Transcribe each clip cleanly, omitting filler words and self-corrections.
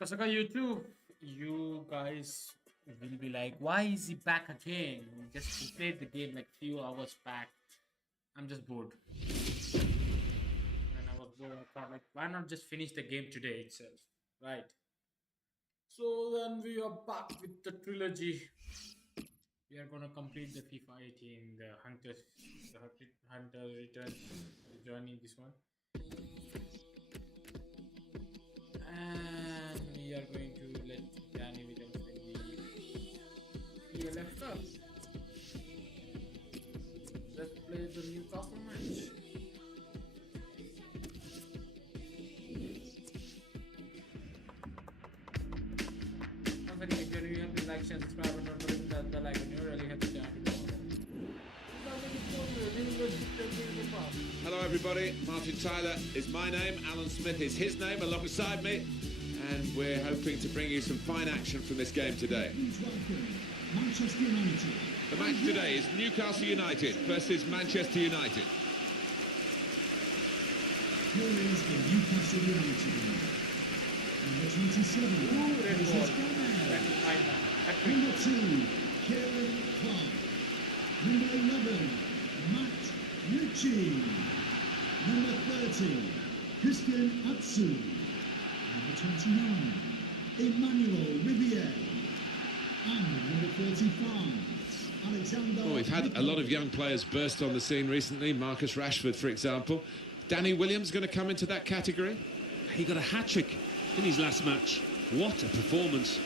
Kasaka YouTube, you guys will be like, why is he back again? Just played the game like few hours back. I'm just bored. And I was bored. I thought like, why not just finish the game today itself? Right. So then we are back with the trilogy. We are gonna complete the FIFA 18, the Hunter return, the journey. This one, and we are going to let Danny Williams win the ELF Cup. Let's play the Newcastle match. Once again, if you're new here, please like, share, subscribe, and don't forget that bell icon. You really have to join. Hello everybody, Martin Tyler is my name, Alan Smith is his name alongside me, and we're hoping to bring you some fine action from this game today. Manchester United. The match today is Newcastle United versus Manchester United. Here is the Newcastle United. Number 27, Moses Gomez. Number 2, Kieran Clark. Number 11, Matt Ritchie. Number 30, Christian Atsu. Number 29, Emmanuel Riviere. And number 45, Alexander. Well, we've had a lot of young players burst on the scene recently, Marcus Rashford for example. Danny Williams going to come into that category? He got a hat-trick in his last match. What a performance.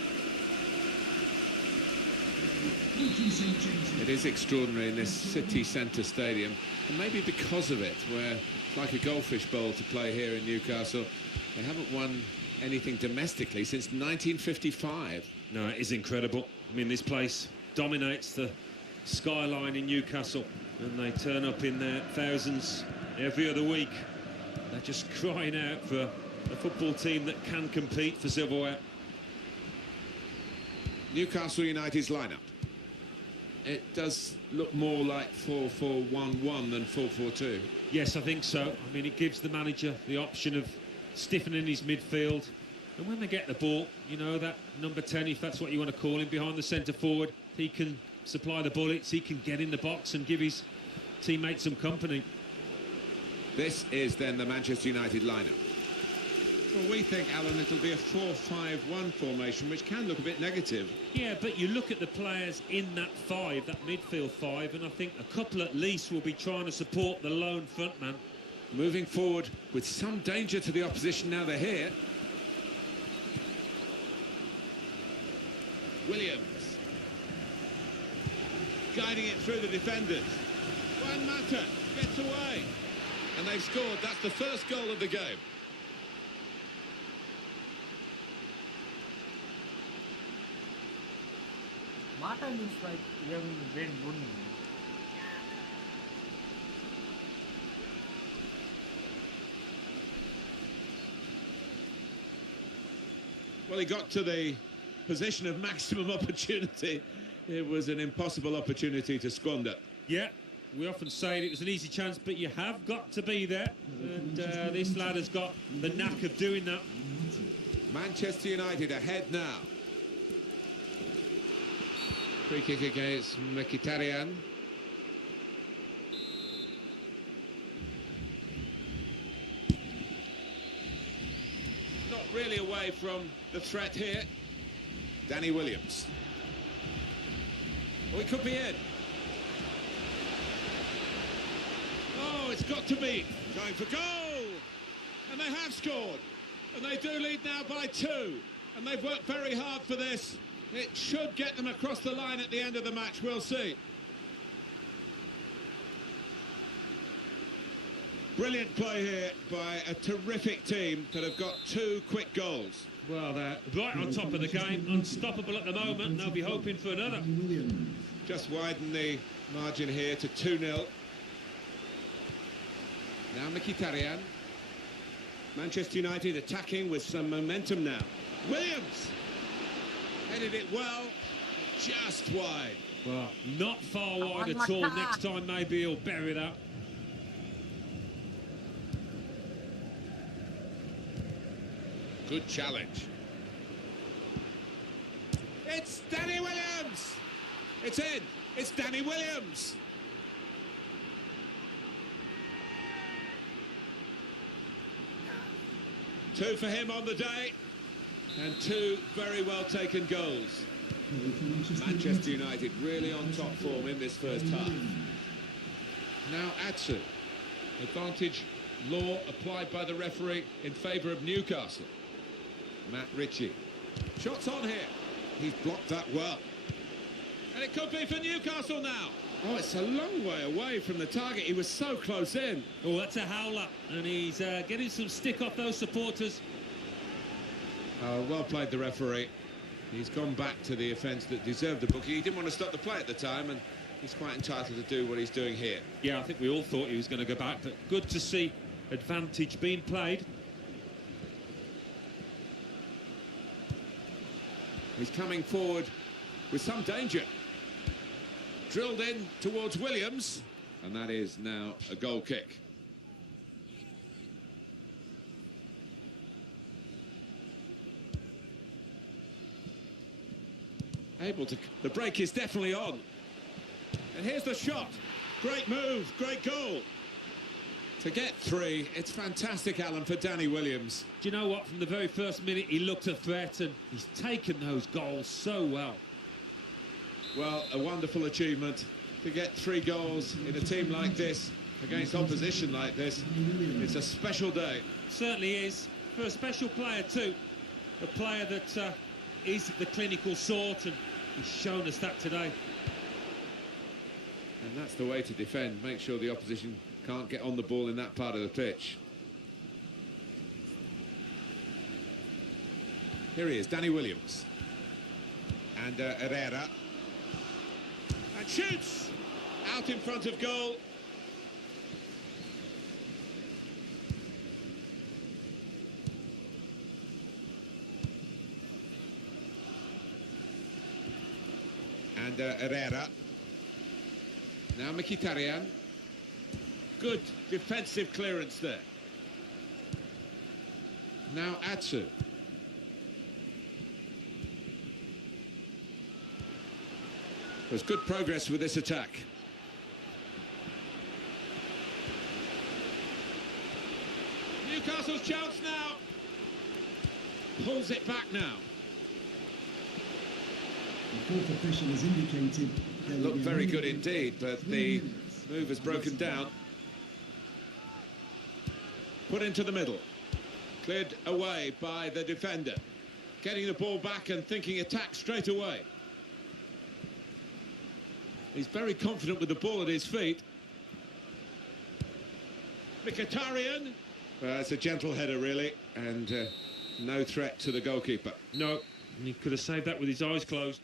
It is extraordinary in this city centre stadium, and maybe because of it, where it's like a goldfish bowl to play here in Newcastle. They haven't won anything domestically since 1955. No, it is incredible. I mean, this place dominates the skyline in Newcastle, and they turn up in their thousands every other week. They're just crying out for a football team that can compete for silverware. Newcastle United's lineup. It does look more like 4-4-1-1 than 4-4-2. Yes, I think so. I mean, it gives the manager the option of stiffening his midfield. And when they get the ball, you know, that number 10, if that's what you want to call him, behind the centre forward, he can supply the bullets, he can get in the box and give his teammates some company. This is then the Manchester United lineup. Well, we think, Alan, it'll be a 4-5-1 formation, which can look a bit negative. Yeah, but you look at the players in that five, that midfield five, and I think a couple at least will be trying to support the lone frontman. Moving forward with some danger to the opposition now they're here. Williams. Guiding it through the defenders. Juan Mata gets away. And they've scored. That's the first goal of the game. Mata looks like young Wayne Rooney. Well, he got to the position of maximum opportunity. It was an impossible opportunity to squander. Yeah, we often say it was an easy chance, but you have got to be there. And this lad has got the knack of doing that. Manchester United ahead now. Free kick against Mkhitaryan. Not really away from the threat here. Danny Williams. Oh, he could be in. Oh, it's got to be. Going for goal! And they have scored. And they do lead now by 2. And they've worked very hard for this. It should get them across the line at the end of the match, we'll see. Brilliant play here by a terrific team that have got 2 quick goals. Well, they're right on top of the game, unstoppable at the moment, and they'll be hoping for another. Just widen the margin here to 2-0. Now Mkhitaryan. Manchester United attacking with some momentum now. Williams! Headed it well, just wide. Well, not far wide at all. Next time maybe he'll bury that. Good challenge. It's Danny Williams! It's in! It's Danny Williams! Two for him on the day, and two very well taken goals. Manchester United really on top form in this first half. Now Atsu. Advantage law applied by the referee in favour of Newcastle. Matt Ritchie. Shots on here. He's blocked that well. And it could be for Newcastle now. Oh, it's a long way away from the target. He was so close in. Oh, that's a howler, and he's getting some stick off those supporters. Well played, the referee. He's gone back to the offence that deserved the booking. He didn't want to stop the play at the time, and he's quite entitled to do what he's doing here. Yeah, I think we all thought he was going to go back, but good to see advantage being played. He's coming forward with some danger. Drilled in towards Williams, and that is now a goal kick. Able to... The break is definitely on. And here's the shot. Great move, great goal. To get three, it's fantastic, Alan, for Danny Williams. Do you know what? From the very first minute, he looked a threat, and he's taken those goals so well. Well, a wonderful achievement to get 3 goals in a team like this, against opposition like this. It's a special day. Certainly is. For a special player too. A player that is the clinical sort, and he's shown us that today. And that's the way to defend. Make sure the opposition can't get on the ball in that part of the pitch. Here he is, Danny Williams. And Herrera. And shoots! Out in front of goal. And Herrera. Now Mkhitaryan. Good defensive clearance there. Now Atsu. There's good progress with this attack. Newcastle's chance now. Pulls it back now. The fourth official has indicated there will Looked be a very minute good indeed, but the move has broken down. Put into the middle. Cleared away by the defender. Getting the ball back and thinking attack straight away. He's very confident with the ball at his feet. Mkhitaryan. It's a gentle header, really, and no threat to the goalkeeper. No, and he could have saved that with his eyes closed.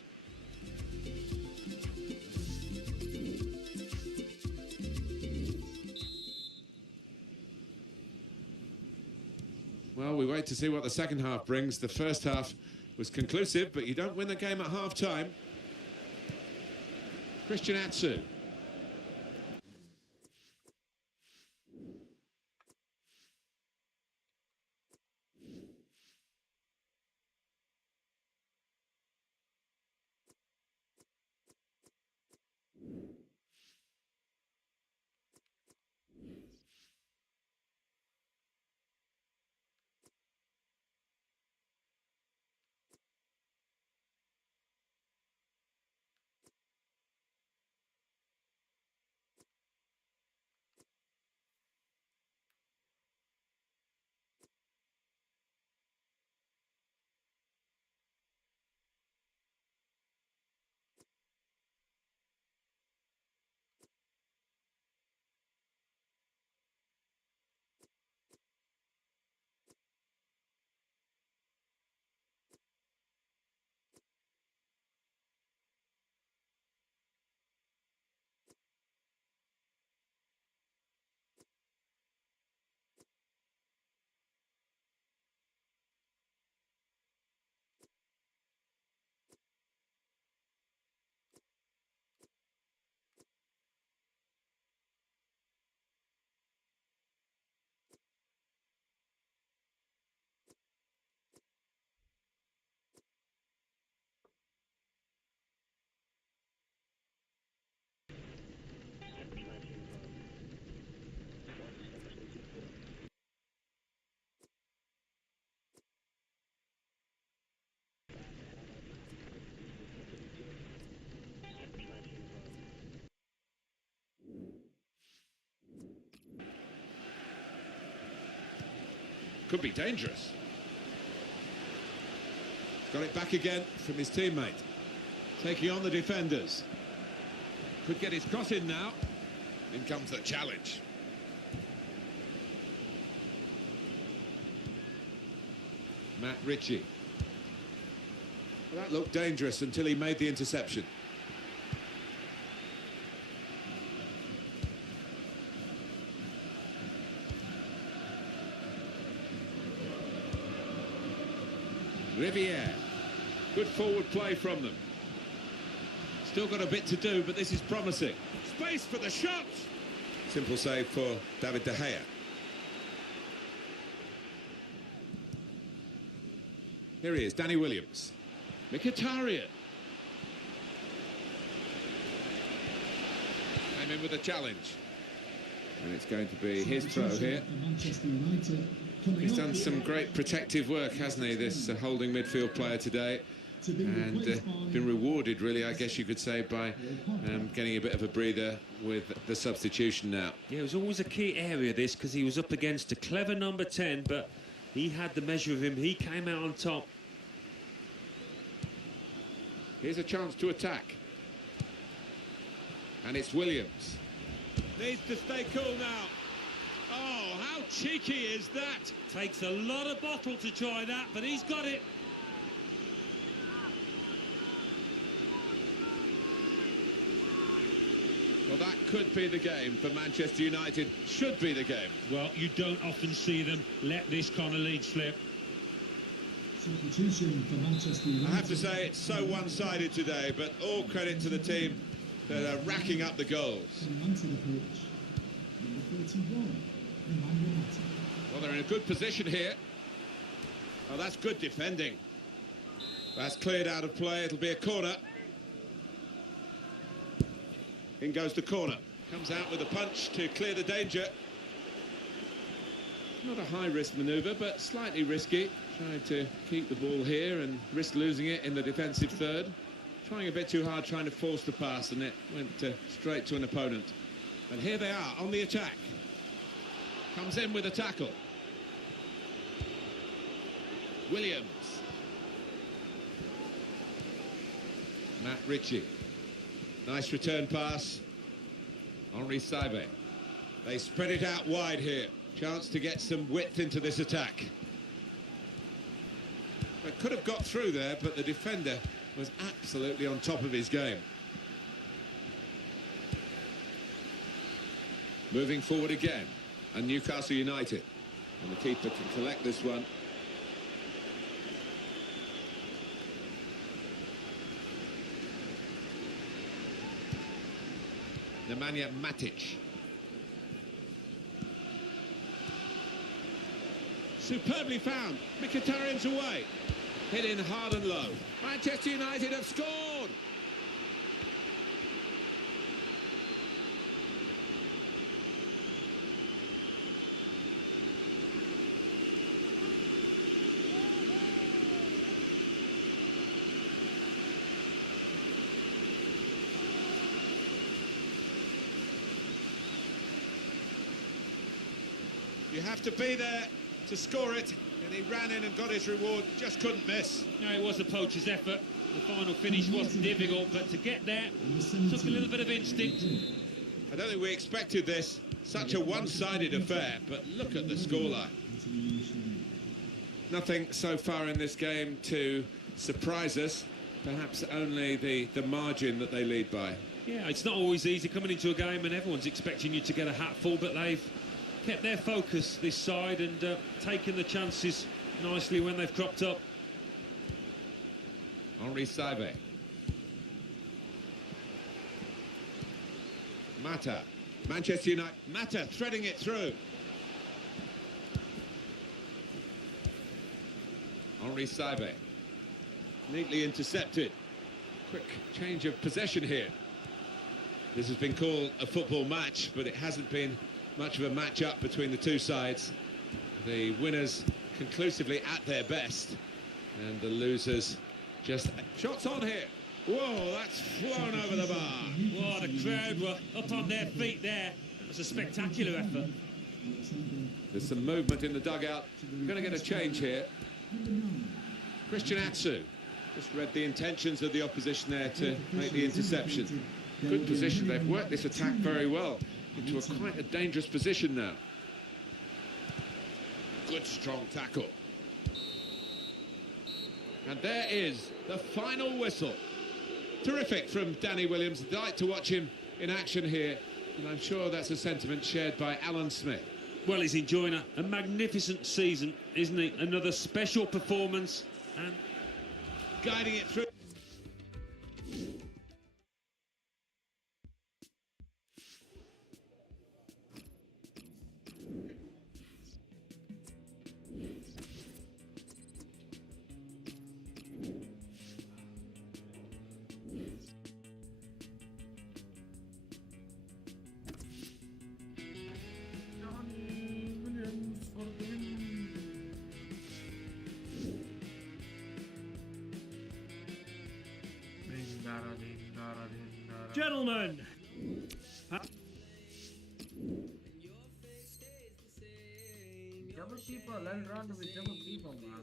Well, we wait to see what the second half brings. The first half was conclusive, but you don't win the game at half-time. Christian Atsu. could be dangerous. Got it back again from his teammate. Taking on the defenders. Could get his cross in now. In comes the challenge. Matt Ritchie. Well, that looked dangerous until he made the interception. Riviere. Good forward play from them. Still got a bit to do, but this is promising. Space for the shot! Simple save for David De Gea. Here he is, Danny Williams. Mkhitaryan. Came in with a challenge. And it's going to be his throw here. He's done some great protective work, hasn't he, this holding midfield player today. And been rewarded, really, I guess you could say, by getting a bit of a breather with the substitution now. Yeah, it was always a key area, this, because he was up against a clever number 10, but he had the measure of him. He came out on top. Here's a chance to attack. And it's Williams. Needs to stay cool now. Oh, how cheeky is that? Takes a lot of bottle to try that, but he's got it. Well, that could be the game for Manchester United. Should be the game. Well, you don't often see them let this kind of lead slip. Substitution for Manchester United. I have to say, it's so one-sided today, but all credit to the team that are racking up the goals. Onto the pitch, number 31, Emmanuel Mata. Well, they're in a good position here. Oh, that's good defending. That's cleared out of play. It'll be a corner. In goes the corner. Comes out with a punch to clear the danger. Not a high-risk manoeuvre, but slightly risky. Trying to keep the ball here and risk losing it in the defensive third. Trying a bit too hard, trying to force the pass, and it went straight to an opponent. And here they are on the attack. Comes in with a tackle. Williams. Matt Ritchie. Nice return pass. Henri Saibe. They spread it out wide here. Chance to get some width into this attack. They could have got through there, but the defender was absolutely on top of his game. Moving forward again, and Newcastle United. And the keeper can collect this one. Nemanja Matic. Superbly found. Mkhitaryan's away. Hit in hard and low. Manchester United have scored. You have to be there to score it, and he ran in and got his reward, just couldn't miss. No, it was a poacher's effort. The final finish wasn't difficult, but to get there took a little bit of instinct. I don't think we expected this, such a one-sided affair, but look at the scoreline. Nothing so far in this game to surprise us, perhaps only the margin that they lead by. Yeah, it's not always easy coming into a game and everyone's expecting you to get a hatful, but they've kept their focus this side and taken the chances nicely when they've cropped up. Henri Saibe. Mata. Manchester United. Mata threading it through. Henri Saibe. Neatly intercepted. Quick change of possession here. This has been called a football match, but it hasn't been much of a match-up between the two sides. The winners conclusively at their best, and the losers just... Shots on here. Whoa, that's flown over the bar. Whoa, the crowd were up on their feet there. It was a spectacular effort. There's some movement in the dugout. We're going to get a change here. Christian Atsu just read the intentions of the opposition there to make the interception. Good position. They've worked this attack very well into quite a dangerous position now. Good strong tackle. And there is the final whistle. Terrific from Danny Williams. Delight to watch him in action here. And I'm sure that's a sentiment shared by Alan Smith. Well, he's enjoying a magnificent season, isn't he? Another special performance and Guiding it through. Gentlemen, Double people, learn around with double people, man.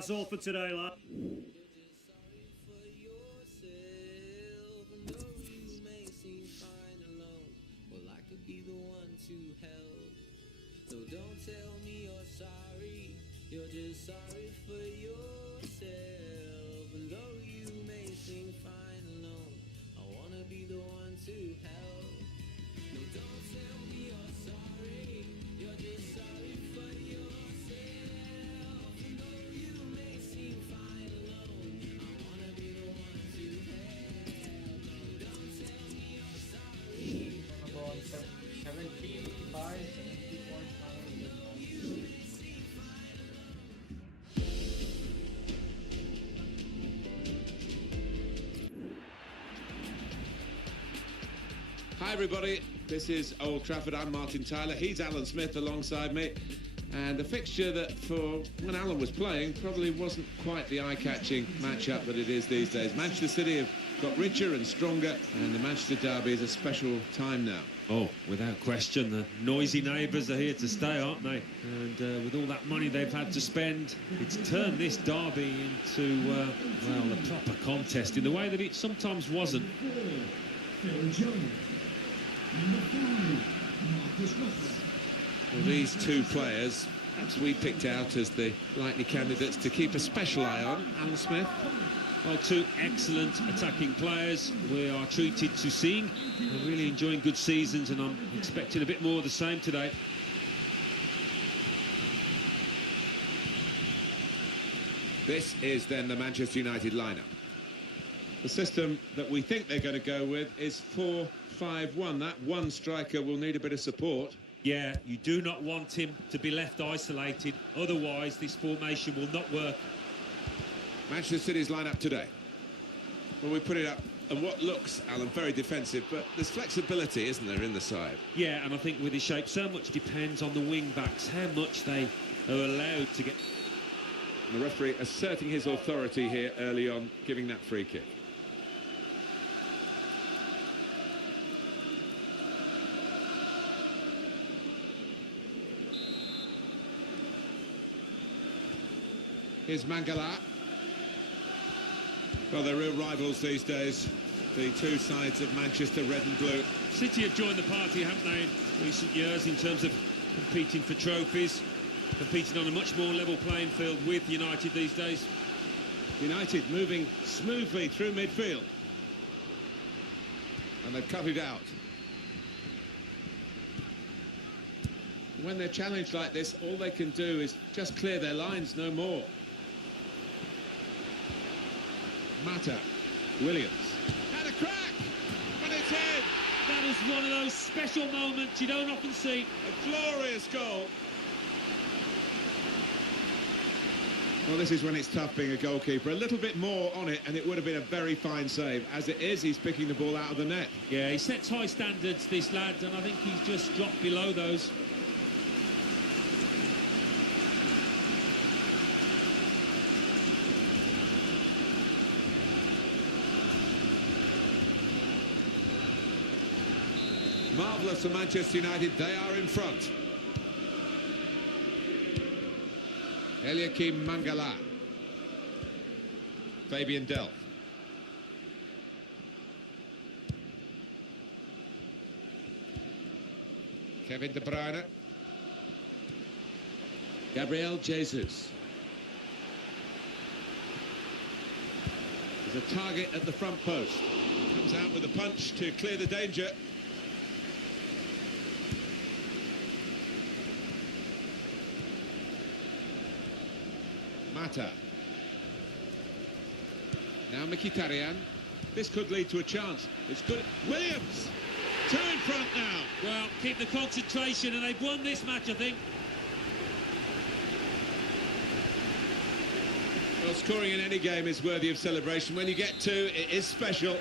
that's all for today, lad. So don't tell me you're sorry, you're just sorry for yourself. And though you may seem fine alone, I wanna be the one to help. No, don't tell me you're sorry, you're just sorry for yourself. And though you may seem fine alone, I wanna be the one to help. No, don't tell me you're sorry. About 75, 70.5. Hi everybody, this is Old Trafford. I'm Martin Tyler. He's Alan Smith alongside me. And a fixture that, for when Alan was playing, probably wasn't quite the eye-catching matchup that it is these days. Manchester City have got richer and stronger, and the Manchester derby is a special time now. Oh, without question, the noisy neighbours are here to stay, aren't they? And with all that money they've had to spend, it's turned this derby into, well, a proper contest in the way that it sometimes wasn't. Well, these two players, perhaps we picked out as the likely candidates to keep a special eye on. Alan Smith. Well, two excellent attacking players we are treated to seeing. They're really enjoying good seasons, and I'm expecting a bit more of the same today. This is then the Manchester United lineup. The system that we think they're going to go with is 4-5-1. That one striker will need a bit of support. Yeah, you do not want him to be left isolated. Otherwise, this formation will not work. Manchester City's lineup today. Well, we put it up, and what looks, Alan, very defensive, but there's flexibility, isn't there, in the side? Yeah, and I think with his shape, so much depends on the wing-backs, how much they are allowed to get. And the referee asserting his authority here early on, giving that free kick. Here's Mangala. Well, they're real rivals these days, the two sides of Manchester, red and blue. City have joined the party, haven't they, in recent years, in terms of competing for trophies, competing on a much more level playing field with United these days. United moving smoothly through midfield. And they've cut it out. When they're challenged like this, all they can do is just clear their lines, no more. Mata, Williams. Had a crack, and it's in. That is one of those special moments you don't often see. A glorious goal. Well, this is when it's tough being a goalkeeper. A little bit more on it, and it would have been a very fine save. As it is, he's picking the ball out of the net. Yeah, he sets high standards, this lad, and I think he's just dropped below those. Marvellous for Manchester United, they are in front. Eliakim Mangala. Fabian Delph. Kevin De Bruyne. Gabriel Jesus. There's a target at the front post. Comes out with a punch to clear the danger. Mata. Now Mkhitaryan. This could lead to a chance. It's good. Williams! Two in front now. Well, keep the concentration, and they've won this match, I think. Well, scoring in any game is worthy of celebration. When you get two, it is special.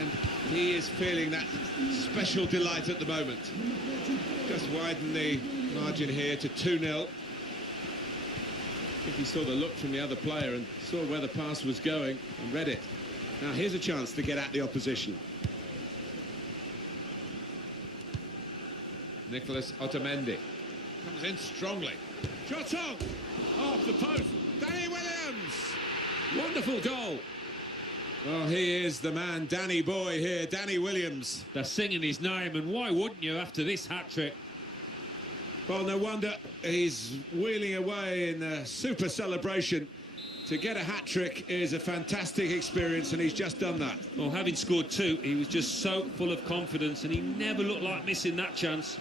And he is feeling that special delight at the moment. Just widen the margin here to 2-0. I think he saw the look from the other player and saw where the pass was going and read it. Now here's a chance to get at the opposition. Nicholas Otamendi comes in strongly. Shot on! Off the post. Danny Williams! Wonderful goal. Well, he is the man, Danny boy here, Danny Williams. They're singing his name, and why wouldn't you after this hat-trick? Well, no wonder he's wheeling away in a super celebration. To get a hat-trick is a fantastic experience, and he's just done that. Well, having scored two, he was just so full of confidence, and he never looked like missing that chance.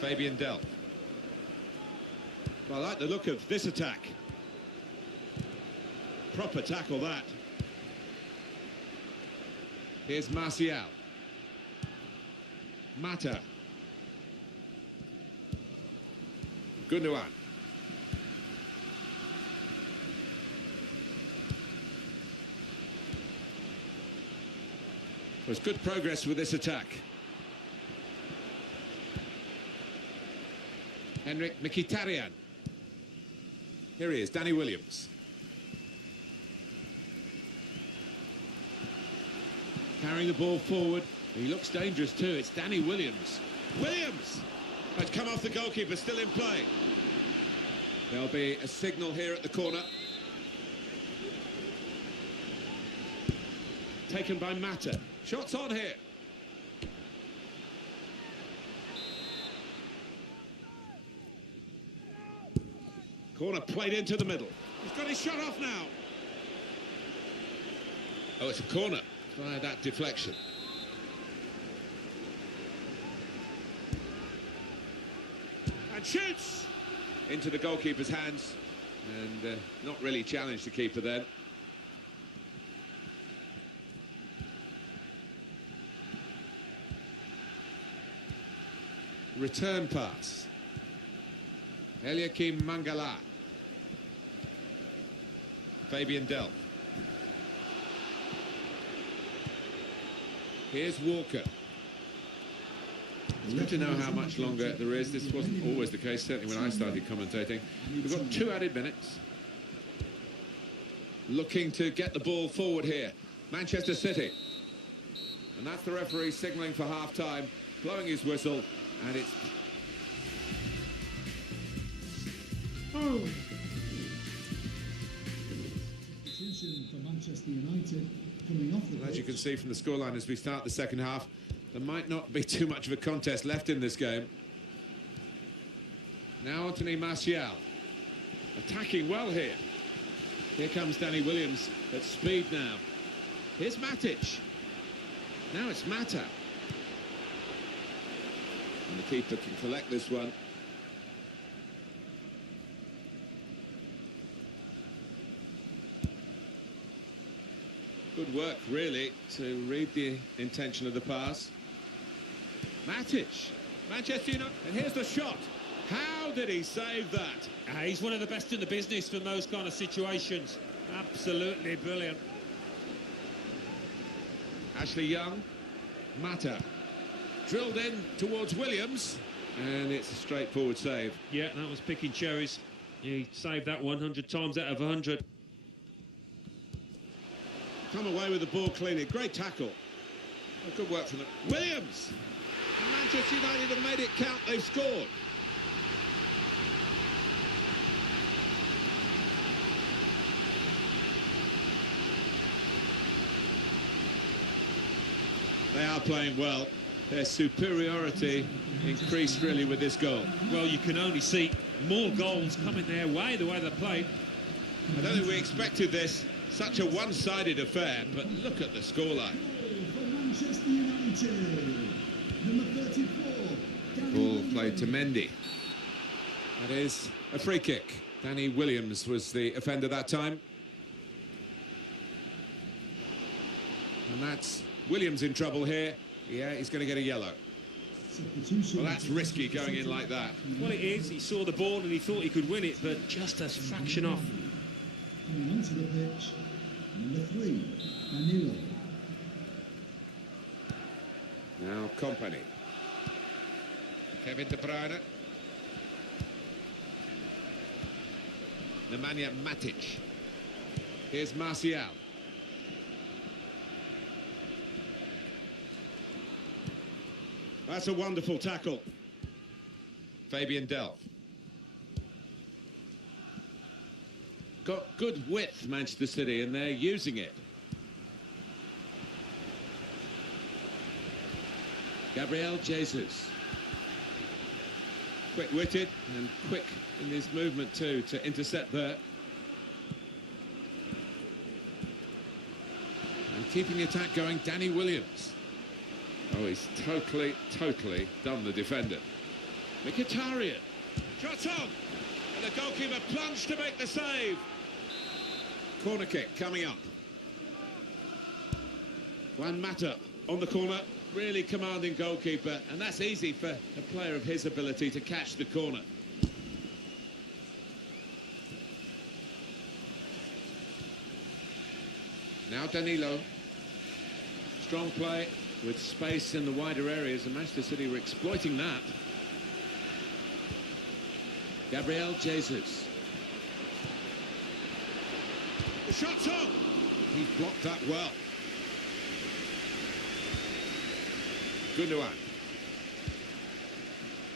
Fabian Delph. Well, I like the look of this attack. Proper tackle, that. Here's Martial. Mata. Gundogan. There's good progress with this attack. Henrik Mkhitaryan. Here he is, Danny Williams. Carrying the ball forward. He looks dangerous too. It's Danny Williams. Williams! Has come off the goalkeeper, still in play. There'll be a signal here at the corner. Taken by Mata. Shots on here. Corner played into the middle. He's got his shot off now. Oh, it's a corner via that deflection. And shoots! Into the goalkeeper's hands. And not really challenged the keeper then. Return pass. Eliakim Mangala. Fabian Delph. Here's Walker. It's good to know how much longer there is. This wasn't always the case, certainly when I started commentating. We've got 2 added minutes. Looking to get the ball forward here. Manchester City. And that's the referee signalling for half-time, blowing his whistle, and it's... Oh! Substitution for Manchester United coming off the Well, as you pitch. can see from the scoreline as we start the second half, there might not be too much of a contest left in this game. Now Anthony Martial, attacking well here. Here comes Danny Williams at speed now. Here's Matic. Now it's Mata. And the keeper can collect this one. Good work, really, to read the intention of the pass. Matic, Manchester United, and here's the shot. How did he save that? He's one of the best in the business for those kind of situations. Absolutely brilliant. Ashley Young, Mata, drilled in towards Williams, and it's a straightforward save. Yeah, that was picking cherries. He saved that 100 times out of 100. Come away with the ball cleanly. Great tackle. Oh, good work from them. Williams! Manchester United have made it count. They've scored. They are playing well. Their superiority increased really with this goal. Well, you can only see more goals coming their way, the way they played. I don't think we expected this. Such a one-sided affair, but look at the scoreline. For Manchester United, number 34. Ball played to Mendy. That is a free kick. Danny Williams was the offender that time. And that's Williams in trouble here. Yeah, he's going to get a yellow. Well, that's risky going in like that. Well, it is. He saw the ball and he thought he could win it, but just a fraction off. Coming onto the pitch, number 3, Danilo. Now Company. Kevin De Bruyne. Nemanja Matic. Here's Martial. That's a wonderful tackle. Fabian Delph. Got good width, Manchester City, and they're using it. Gabriel Jesus. Quick-witted and quick in his movement too to intercept there. And keeping the attack going, Danny Williams. Oh, he's totally done the defender. Mkhitaryan. Shot on! And the goalkeeper plunged to make the save. Corner kick coming up. Juan Mata on the corner. Really commanding goalkeeper, and that's easy for a player of his ability to catch the corner. Now Danilo. Strong play with space in the wider areas, and Manchester City were exploiting that. Gabriel Jesus. The shot's on. He's blocked that well. Gundogan.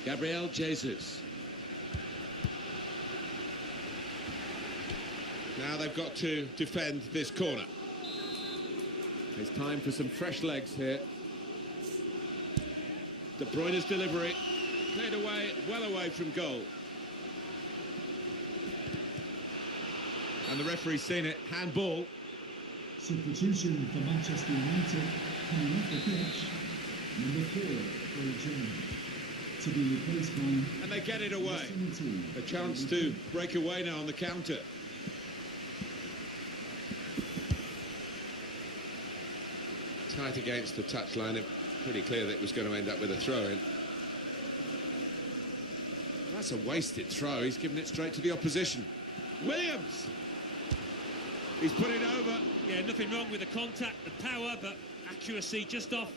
Gabriel Jesus. Now they've got to defend this corner. It's time for some fresh legs here. De Bruyne's delivery. Cleared away, well away from goal. And the referee's seen it. Handball. Substitution for Manchester United, coming off the pitch, number 4, Phil Jones, to be replaced by... And they get it away. A chance to break away now on the counter. Tight against the touchline. It's pretty clear that it was going to end up with a throw-in. That's a wasted throw. He's given it straight to the opposition. Williams! He's put it over. Yeah, nothing wrong with the contact, the power, but accuracy just off.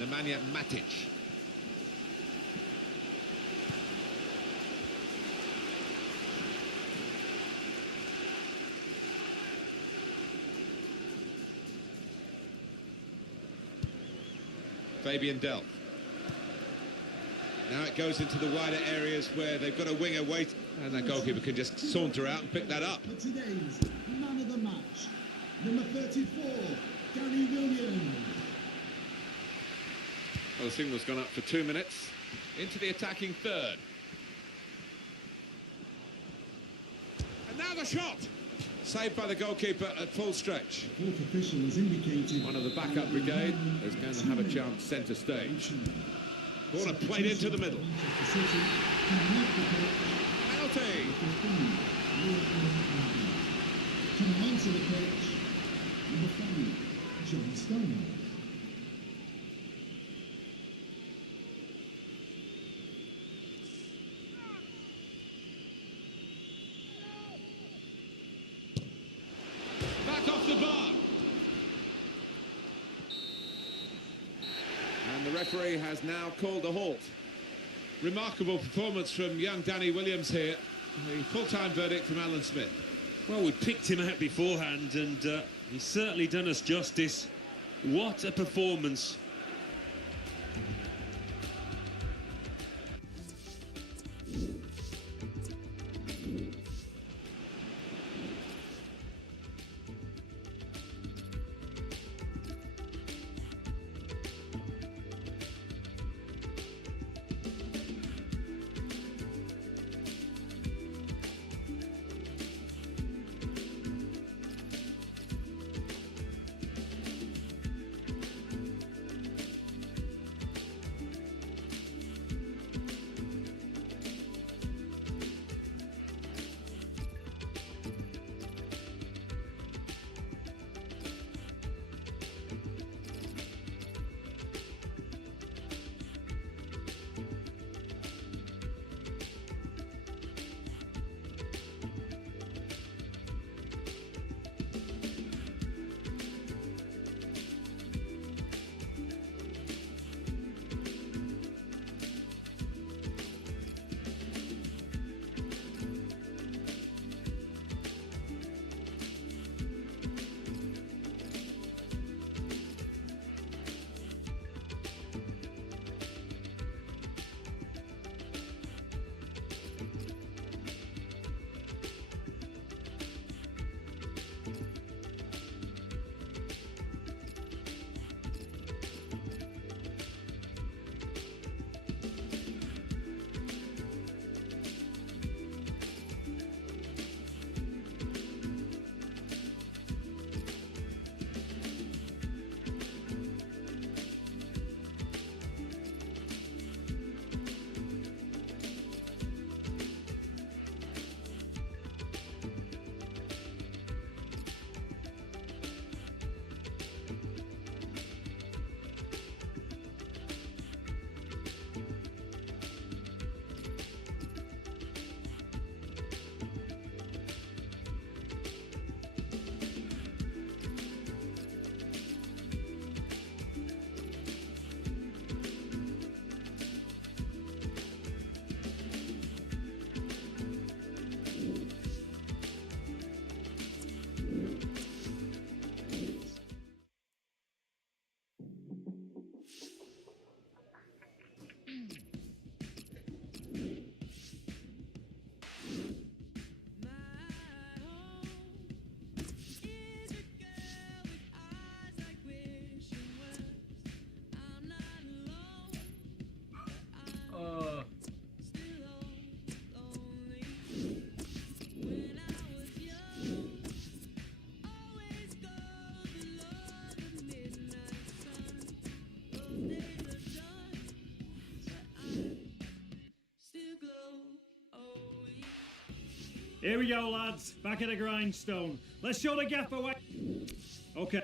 Nemanja Matic. Fabian Delph. Now it goes into the wider areas where they've got a winger wait, and the goalkeeper can just saunter out and pick that up. For today's man of the match, number 34, Gary Williams. Well, the signal's gone up for 2 minutes. Into the attacking third. And now the shot! Saved by the goalkeeper at full stretch. Fourth official has indicated... One of the backup brigade is going to have a chance centre stage. Corner played into the middle. Penalty! Coming onto the pitch, number 5, John Stone. Back off the bar. And the referee has now called a halt. Remarkable performance from young Danny Williams here. The full-time verdict from Alan Smith. Well, we picked him out beforehand, and he's certainly done us justice. What a performance. Here we go, lads. Back at the grindstone. Let's show the gaffer way. Okay.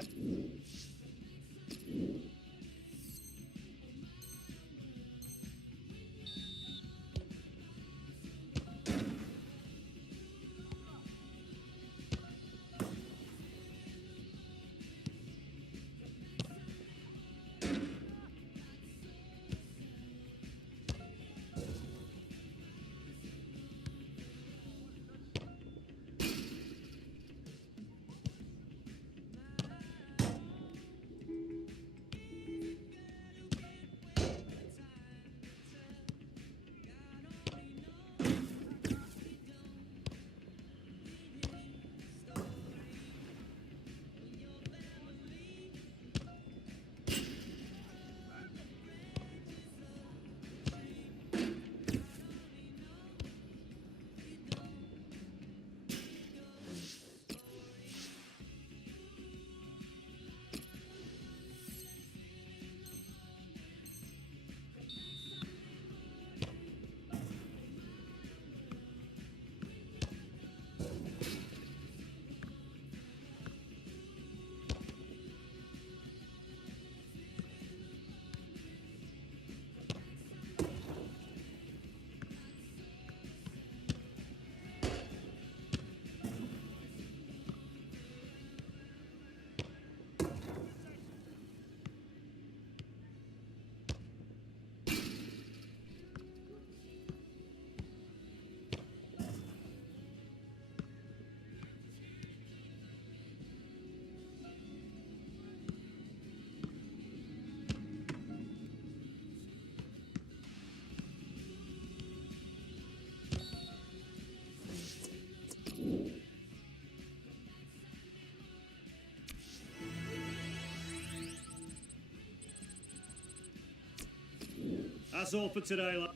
That's all for today, lad.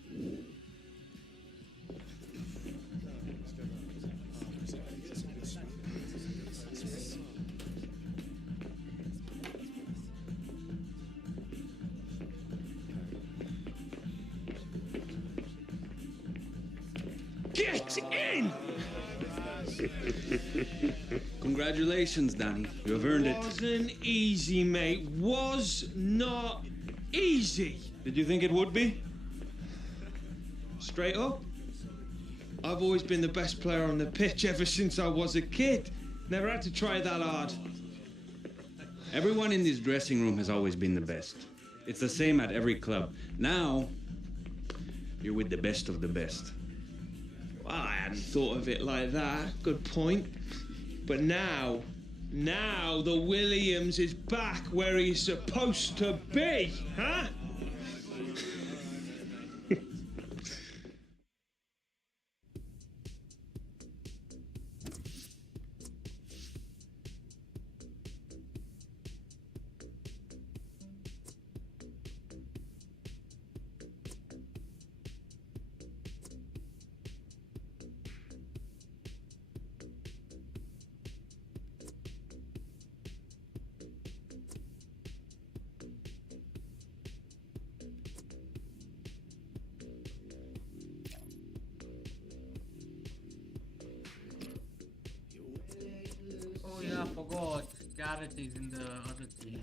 Get in! Congratulations, Danny. You have earned it. Wasn't easy, mate. Was not easy. Did you think it would be? Straight up, I've always been the best player on the pitch ever since I was a kid. Never had to try that hard. Everyone in this dressing room has always been the best. It's the same at every club. Now, you're with the best of the best. Well, I hadn't thought of it like that. Good point. But now the Williams is back where he's supposed to be, huh? Oh yeah, I forgot. Garrett is in the other team.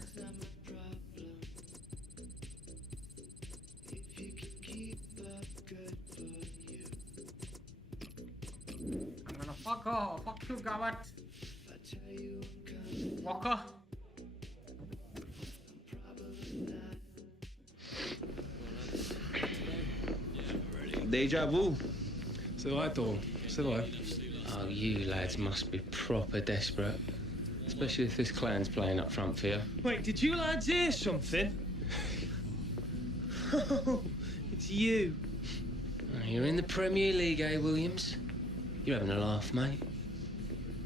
I'm gonna fuck her. Fuck you, Garrett. Walker. Deja vu. C'est vrai, Toro. C'est vrai. Oh, you lads must be proper desperate. Especially if this clan's playing up front for you. Wait, did you lads hear something? It's you. Oh, you're in the Premier League, eh, Williams? You're having a laugh, mate.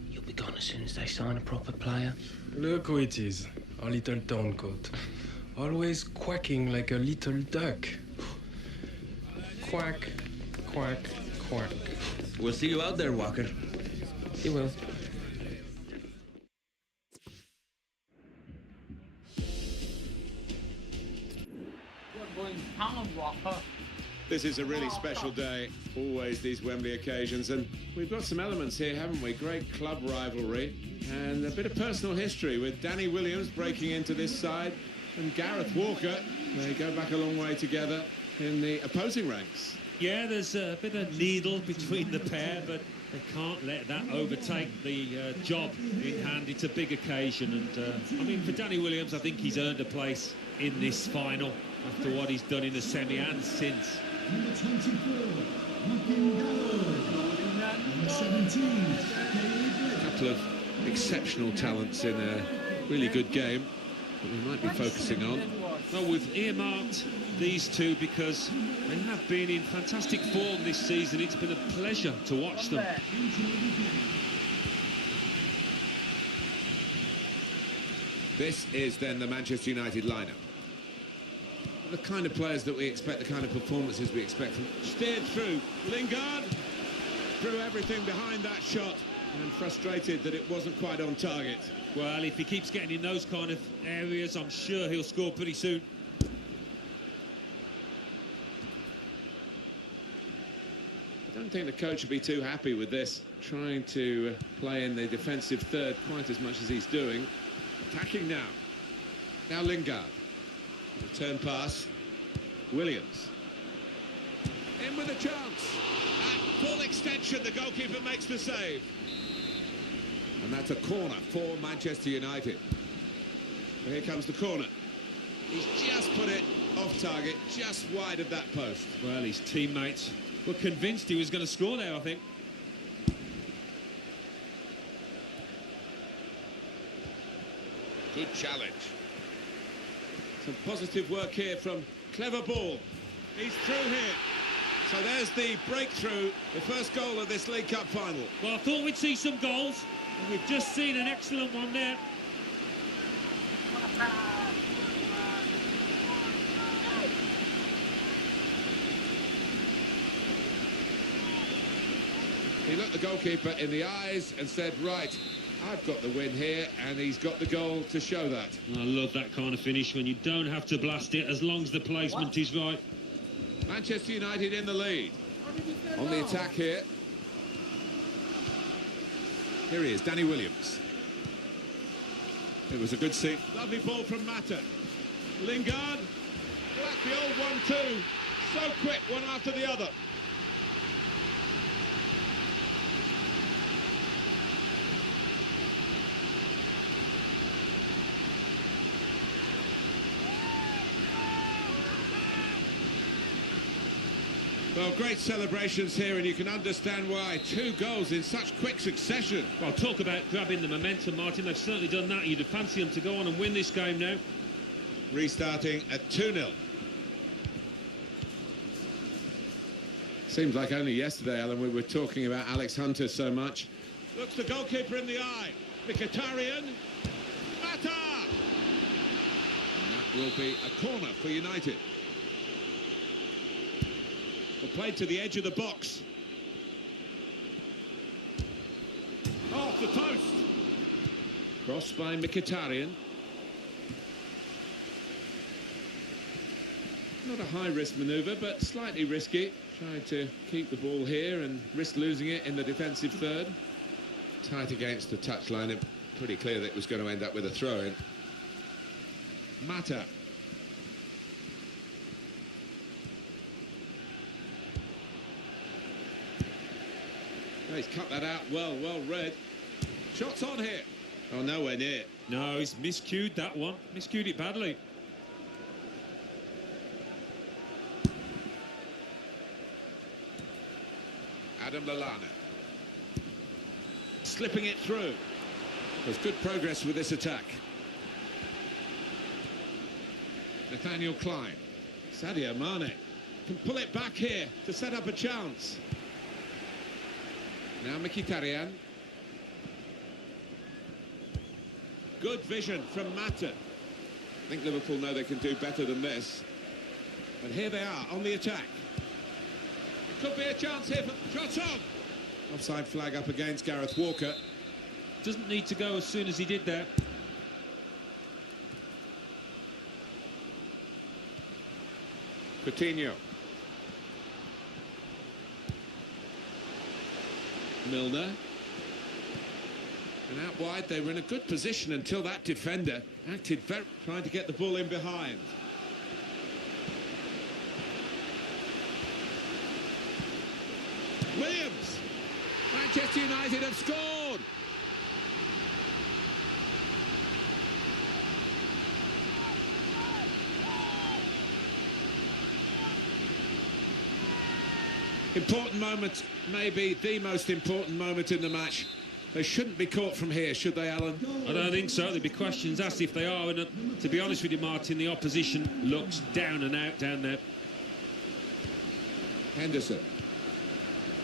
You'll be gone as soon as they sign a proper player. Look who it is. Our little turncoat. Always quacking like a little duck. Quack, quack, quack. We'll see you out there, Walker. You will. You're going down, Walker. This is a really special day, always these Wembley occasions, and we've got some elements here, haven't we? Great club rivalry and a bit of personal history with Danny Williams breaking into this side and Gareth Walker. They go back a long way together in the opposing ranks. Yeah, there's a bit of needle between the pair, but they can't let that overtake the job in hand. It's a big occasion, and I mean, for Danny Williams, I think he's earned a place in this final after what he's done in the semi and since. Number 24, Number 17, A couple of exceptional talents in a really good game that we might be focusing on. Well, we've earmarked these two because they have been in fantastic form this season. It's been a pleasure to watch them. This is then the Manchester United lineup. The kind of players that we expect, the kind of performances we expect from... Steered through. Lingard threw everything behind that shot and frustrated that it wasn't quite on target. Well, if he keeps getting in those kind of areas, I'm sure he'll score pretty soon. I don't think the coach would be too happy with this, trying to play in the defensive third quite as much as he's doing. Attacking now. Now Lingard. Return pass. Williams. In with a chance. At full extension, the goalkeeper makes the save. And that's a corner for Manchester United. And here comes the corner. He's just put it off target, just wide of that post. Well, his teammates were convinced he was going to score there, I think. Good challenge. Some positive work here from Clever Ball. He's through here. So there's the breakthrough, the first goal of this League Cup final. Well, I thought we'd see some goals, and we've just seen an excellent one there. He looked the goalkeeper in the eyes and said, right, I've got the win here, and he's got the goal to show that. I love that kind of finish when you don't have to blast it as long as the placement is right. Manchester United in the lead. On the attack here. Here he is, Danny Williams. It was a good seat. Lovely ball from Mata. Lingard. Well, that's the old 1-2. So quick, one after the other. Well, great celebrations here, and you can understand why. 2 goals in such quick succession. Well, talk about grabbing the momentum, Martin. They've certainly done that. You'd fancy them to go on and win this game now. Restarting at 2-0. Seems like only yesterday, Alan, we were talking about Alex Hunter so much. Looks the goalkeeper in the eye. Mkhitaryan. Mata! And that will be a corner for United. Well, played to the edge of the box. Off the post. Crossed by Mkhitaryan. Not a high-risk manoeuvre, but slightly risky. Trying to keep the ball here and risk losing it in the defensive third. Tight against the touchline. It pretty clear that it was going to end up with a throw-in. Mata. He's cut that out well read. Shots on here. Oh, nowhere near. No, he's miscued that one. Miscued it badly. Adam Lallana. Slipping it through. There's good progress with this attack. Nathaniel Klein. Sadio Mane can pull it back here to set up a chance. Now Mkhitaryan. Good vision from Mata. I think Liverpool know they can do better than this. And here they are on the attack. It could be a chance here for shots on. Offside flag up against Gareth Walker. Doesn't need to go as soon as he did there. Coutinho. Milner. And out wide, they were in a good position until that defender acted very... trying to get the ball in behind. Williams! Manchester United have scored! Important moment, maybe the most important moment in the match. They shouldn't be caught from here, should they, Alan? I don't think so. There'll be questions asked if they are. And to be honest with you, Martin, the opposition looks down and out down there. Henderson.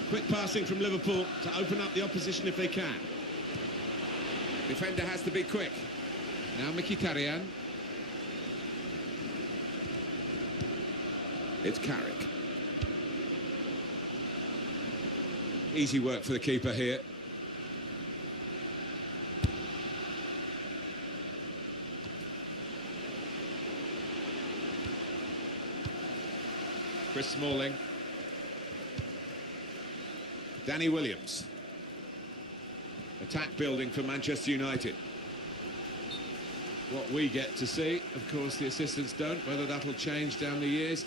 Quick passing from Liverpool to open up the opposition if they can. Defender has to be quick. Now Mkhitaryan. It's Carrick. Easy work for the keeper here. Chris Smalling. Danny Williams. Attack building for Manchester United. What we get to see, of course, the assistants don't. Whether that'll change down the years,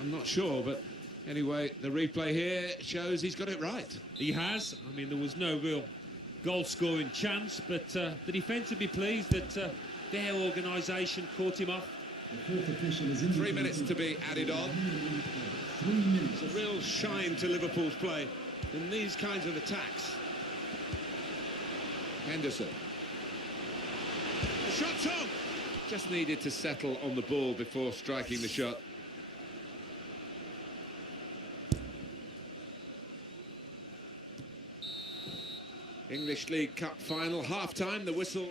I'm not sure, but anyway, the replay here shows he's got it right. He has. I mean, there was no real goal-scoring chance, but the defence would be pleased that their organisation caught him off. 3 minutes to be added on. 3 minutes. It's a real shine to Liverpool's play in these kinds of attacks. Henderson. The shot's on! Just needed to settle on the ball before striking the shot. English League Cup final, half-time, the whistle.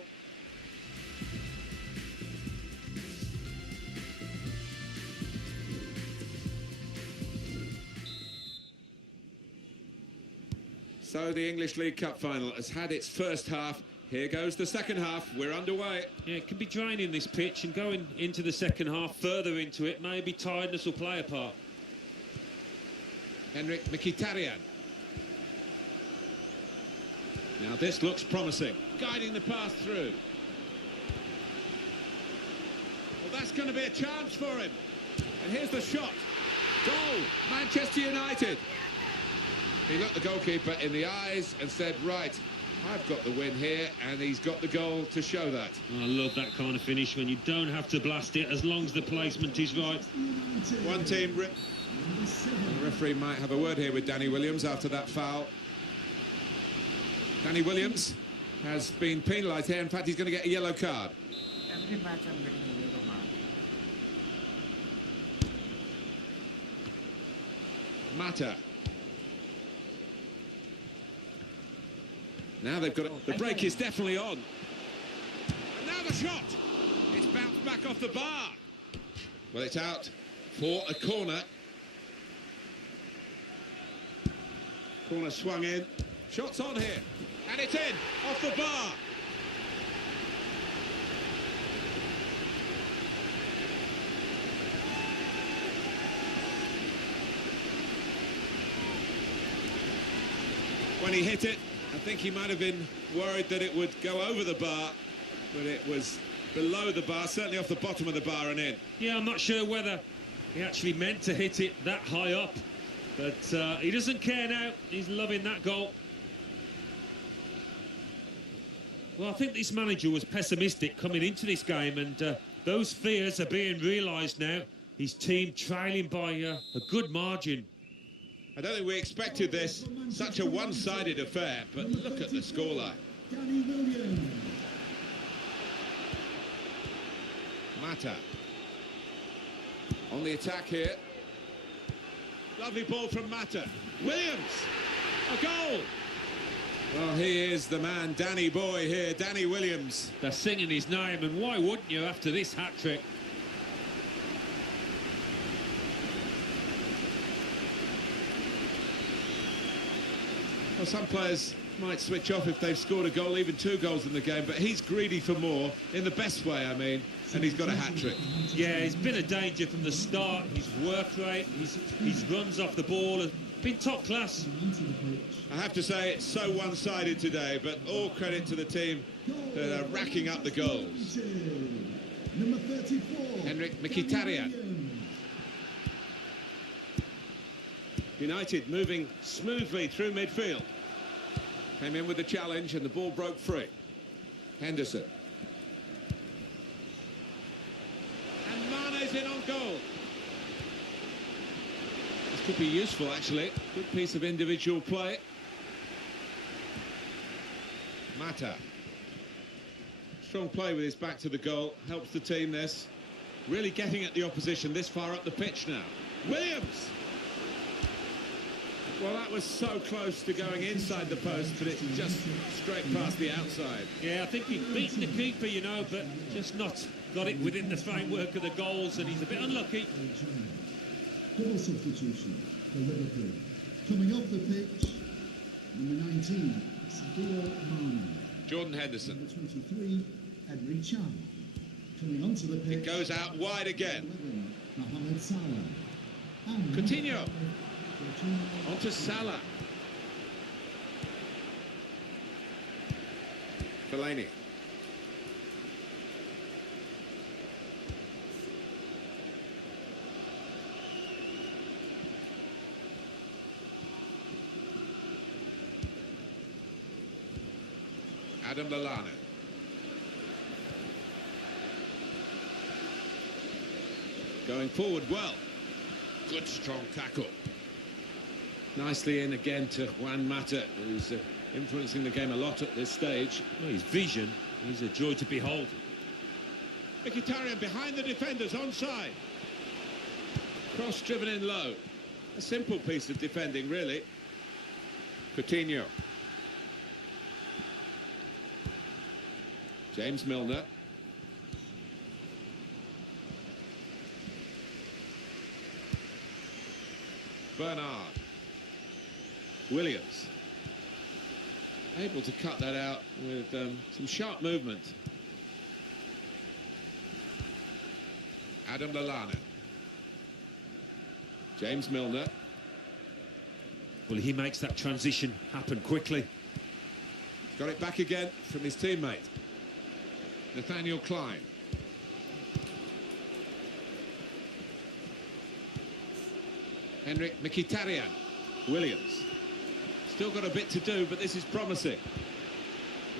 So the English League Cup final has had its first half. Here goes the second half. We're underway. Yeah, it can be draining, this pitch, and going into the second half, further into it, maybe tiredness will play a part. Henrik Mkhitaryan. Now this looks promising. Guiding the pass through. Well, that's going to be a chance for him. And here's the shot. Goal, Manchester United. He looked the goalkeeper in the eyes and said, right, I've got the win here, and he's got the goal to show that. I love that kind of finish when you don't have to blast it as long as the placement is right. One team... The referee might have a word here with Danny Williams after that foul. Danny Williams has been penalised here. In fact, he's going to get a yellow card. Every match I'm getting a yellow card. Mata. Now they've got it. The break is definitely on. And now the shot. It's bounced back off the bar. Well, it's out for a corner. Corner swung in. Shot's on here. And it's in, off the bar. When he hit it, I think he might have been worried that it would go over the bar, but it was below the bar, certainly off the bottom of the bar and in. Yeah, I'm not sure whether he actually meant to hit it that high up, but he doesn't care now. He's loving that goal. Well, I think this manager was pessimistic coming into this game, and those fears are being realised now. His team trailing by a good margin. I don't think we expected this, such a one-sided affair, but look at the scoreline. Danny Williams. Mata. On the attack here. Lovely ball from Mata. Williams! A goal! Well, he is the man, Danny Boy here, Danny Williams. They're singing his name, and why wouldn't you after this hat-trick? Well, some players might switch off if they've scored a goal, even 2 goals in the game, but he's greedy for more, in the best way, I mean, and he's got a hat-trick. Yeah, he's been a danger from the start. His work rate, his runs off the ball have Been top class. Onto the pitch. I have to say it's so one-sided today, but all credit to the team that are racking up the goals. Number 34. Henrik Mkhitaryan. United moving smoothly through midfield. Came in with the challenge and the ball broke free. Henderson. And Mane's in on goal. This could be useful, actually. Good piece of individual play. Mata. Strong play with his back to the goal. Helps the team, this. Really getting at the opposition this far up the pitch now. Williams! Well, that was so close to going inside the post, but it's just straight past the outside. Yeah, I think he'd beaten the keeper, you know, but just not got it within the framework of the goals, and he's a bit unlucky. Double substitution for Liverpool. Coming off the pitch, number 19, Sadio Mane. Jordan Henderson. Number 23, Edwin Chan. Coming onto the pitch. It goes out wide again. 11, Mohamed Salah. And Coutinho. Onto Salah. Fellaini. Adam Lallana. Going forward well. Good strong tackle. Nicely in again to Juan Mata, who's influencing the game a lot at this stage. Well, his vision is a joy to behold. Mkhitaryan behind the defenders, onside. Cross driven in low. A simple piece of defending, really. Coutinho. James Milner. Bernard. Williams. Able to cut that out with some sharp movement. Adam Lallana. James Milner. Well, he makes that transition happen quickly. Got it back again from his teammate. Nathaniel Klein. Henrik Mkhitaryan. Williams. Still got a bit to do, but this is promising.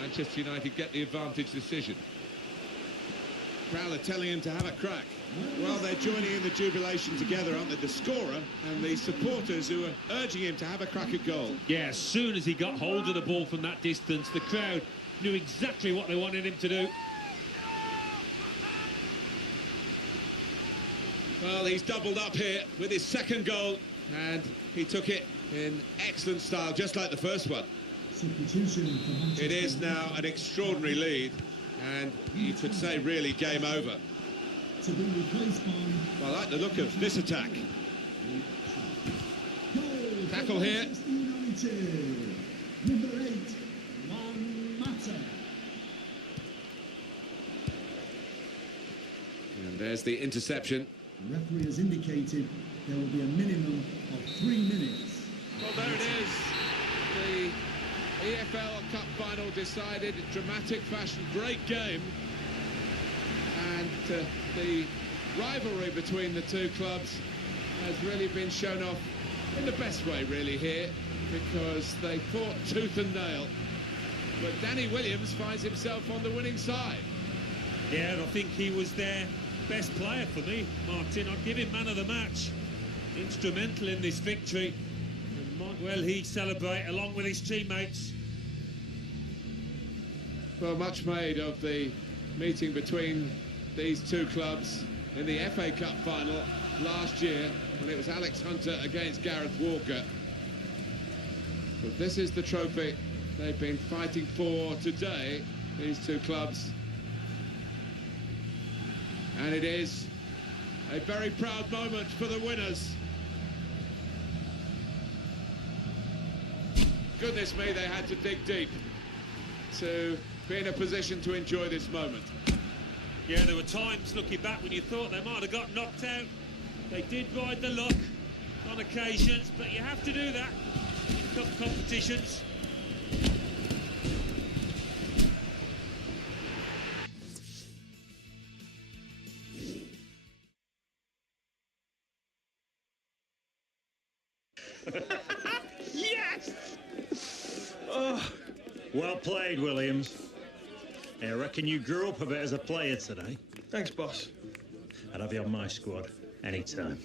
Manchester United get the advantage decision. Crowd are telling him to have a crack. Well, they're joining in the jubilation together, aren't they? The scorer and the supporters who are urging him to have a crack at goal. Yeah, as soon as he got hold of the ball from that distance, the crowd knew exactly what they wanted him to do. Well, he's doubled up here with his second goal, and he took it in excellent style, just like the first one. Substitution for Manchester It is now an extraordinary lead, and you could say really game over. to be replaced by I like the look of this attack. goal Tackle for here. Manchester United. Number 8, Juan Mata. And there's the interception. The referee has indicated there will be a minimum of 3 minutes. Well, there it is. The EFL Cup final decided in dramatic fashion. Great game. And the rivalry between the two clubs has really been shown off in the best way, really, here, because they fought tooth and nail. But Danny Williams finds himself on the winning side. Yeah, and I think he was their best player for me, Martin. I'd give him man of the match. Instrumental in this victory. And might well he celebrate along with his teammates. Well, much made of the meeting between these two clubs in the FA Cup final last year when it was Alex Hunter against Gareth Walker. But this is the trophy they've been fighting for today, these two clubs. And it is a very proud moment for the winners. Goodness me, they had to dig deep to be in a position to enjoy this moment. Yeah, there were times looking back when you thought they might have got knocked out. They did ride the luck. on occasions, but you have to do that in cup competitions. Yes! Oh, well played, Williams. I reckon you grew up a bit as a player today. Thanks, boss. I'd have you on my squad anytime.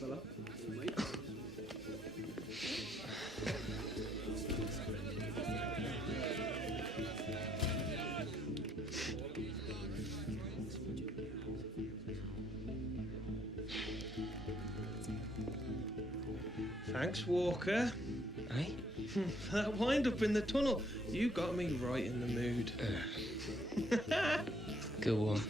Thanks, Walker. Hey? That wind up in the tunnel, you got me right in the mood. Good one.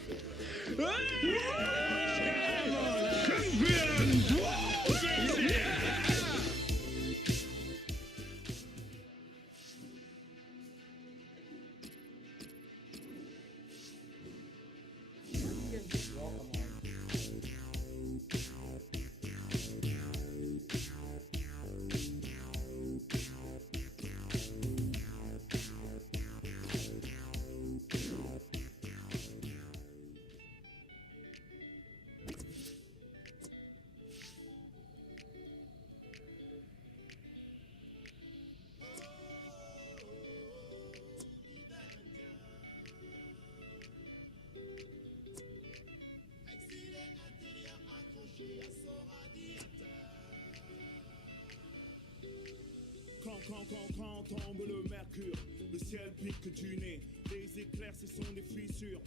Quand tombe le mercure, le ciel pique du nez, les éclairs ce sont des fissures,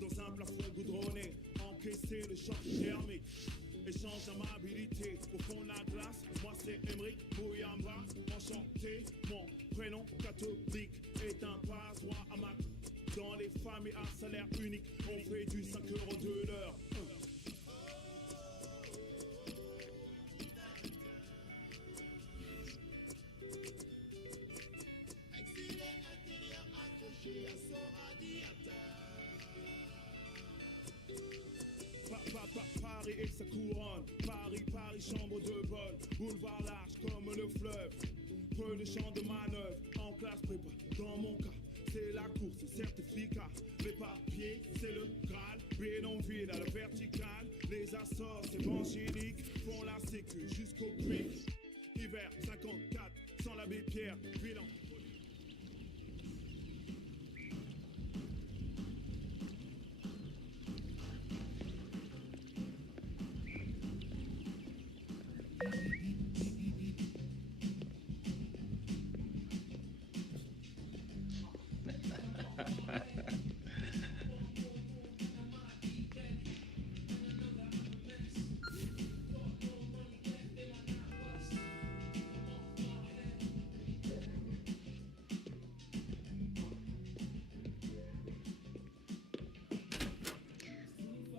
dans un plafond goudronné, encaisser le choc thermique, échange d'amabilité, au fond de la glace, moi c'est Emeric Mouyamba, enchanté, mon prénom catholique est un passoire à ma... Dans les familles à salaire unique, on fait du 5 € de l'heure. Paris et sa couronne, Paris, chambre de bonne, boulevard large comme le fleuve, peu de champs de manœuvre, en classe prépa, dans mon cas, c'est la course, certificat, les papiers, c'est le Graal, bidonville à la verticale, les assorts, c'est évangélique, font la sécu jusqu'au quick, hiver 54, sans l'abbé Pierre, bilan.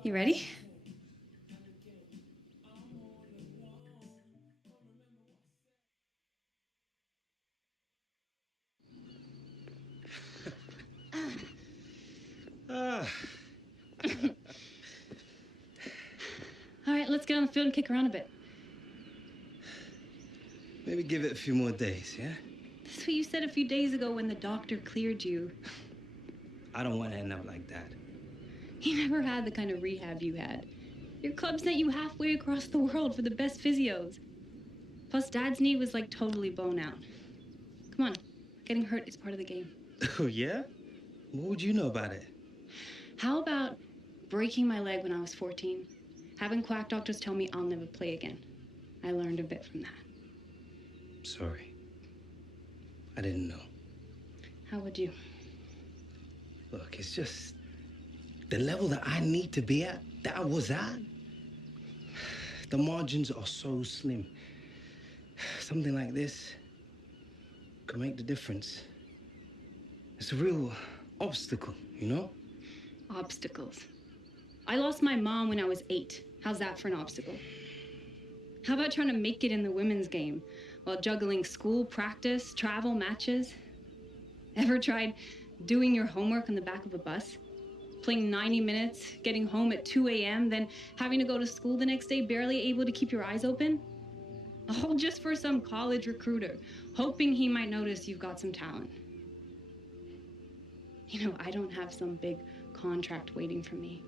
You ready? All right, let's get on the field and kick around a bit. Maybe give it a few more days, yeah? That's what you said a few days ago when the doctor cleared you. I don't want to end up like that. You never had the kind of rehab you had. Your club sent you halfway across the world for the best physios. Plus, Dad's knee was like totally blown out. Come on, getting hurt is part of the game. Oh, yeah? What would you know about it? How about breaking my leg when I was 14? Having quack doctors tell me I'll never play again. I learned a bit from that. Sorry. I didn't know. How would you? Look, it's just the level that I need to be at, that I was at. The margins are so slim. Something like this could make the difference. It's a real obstacle, you know? Obstacles. I lost my mom when I was 8. How's that for an obstacle? How about trying to make it in the women's game while juggling school, practice, travel, matches? Ever tried doing your homework on the back of a bus? Playing 90 minutes, getting home at 2 a.m., then having to go to school the next day, barely able to keep your eyes open? All just for some college recruiter, hoping he might notice you've got some talent. You know, I don't have some big contract waiting for me.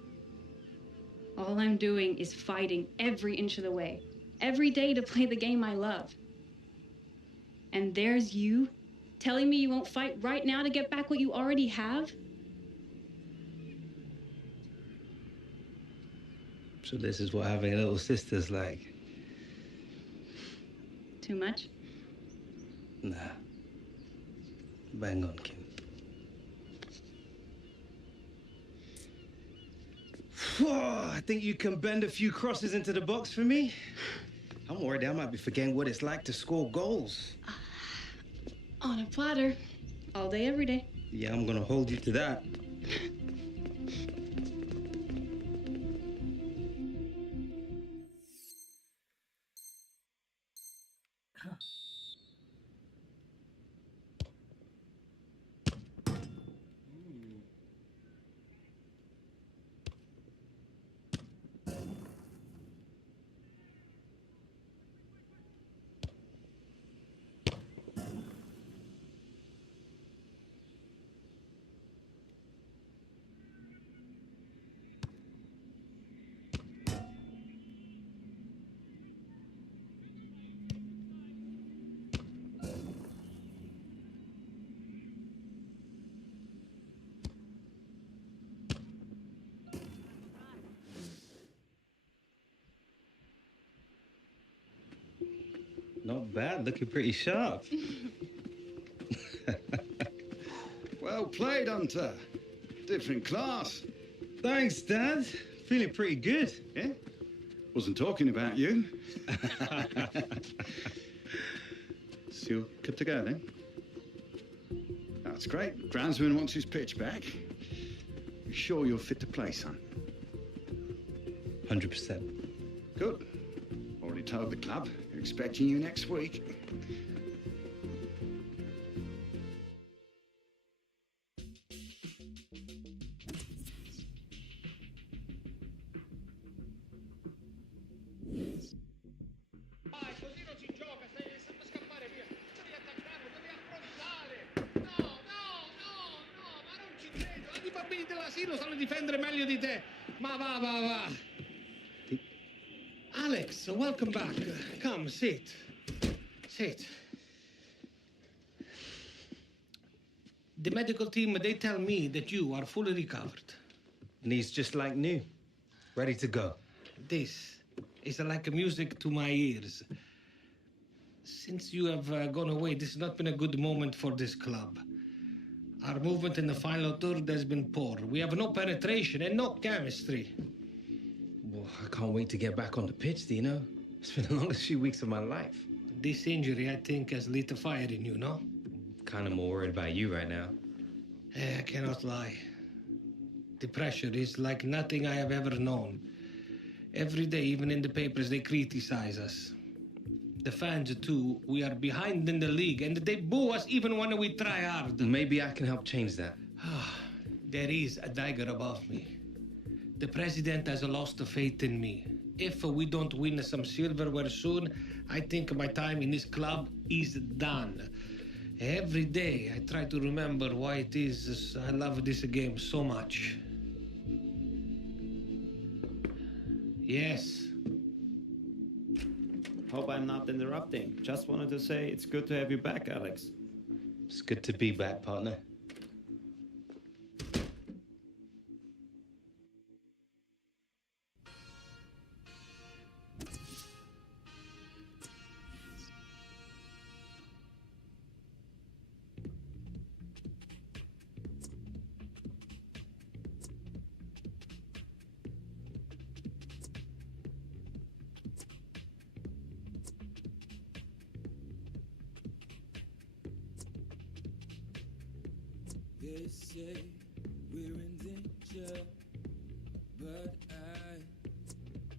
All I'm doing is fighting every inch of the way, every day to play the game I love. And there's you telling me you won't fight right now to get back what you already have? So this is what having a little sister's like. Too much? Nah. Bang on, Kim. I think you can bend a few crosses into the box for me. I'm worried I might be forgetting what it's like to score goals. On a platter. All day, every day. Yeah, I'm gonna hold you to that. Not bad, looking pretty sharp. Well played, Hunter. Different class. Thanks, Dad. Feeling pretty good. Yeah? Wasn't talking about you. Still good to go, then? That's great. Groundsman wants his pitch back. You sure you're fit to play, son? 100%. Good. Already told the club. They're expecting you next week. I bambini dell'asilo sanno difendere meglio di te. Ma va. Alex, welcome back. Come, sit. Sit. The medical team, they tell me that you are fully recovered. Knees just like new. Ready to go. This is like music to my ears. Since you have gone away, this has not been a good moment for this club. Our movement in the final third has been poor. We have no penetration and no chemistry. Well, I can't wait to get back on the pitch, Dino. It's been the longest few weeks of my life. This injury, I think, has lit a fire in you, no? Kind of more worried about you right now. I cannot lie. The pressure is like nothing I have ever known. Every day, even in the papers, they criticize us. The fans, too, we are behind in the league, and they boo us even when we try hard. Maybe I can help change that. There is a dagger above me. The president has lost faith in me. If we don't win some silverware soon, I think my time in this club is done. Every day, I try to remember why it is I love this game so much. Yes. Hope I'm not interrupting. Just wanted to say it's good to have you back, Alex. It's good to be back, partner. They say we're in danger, but I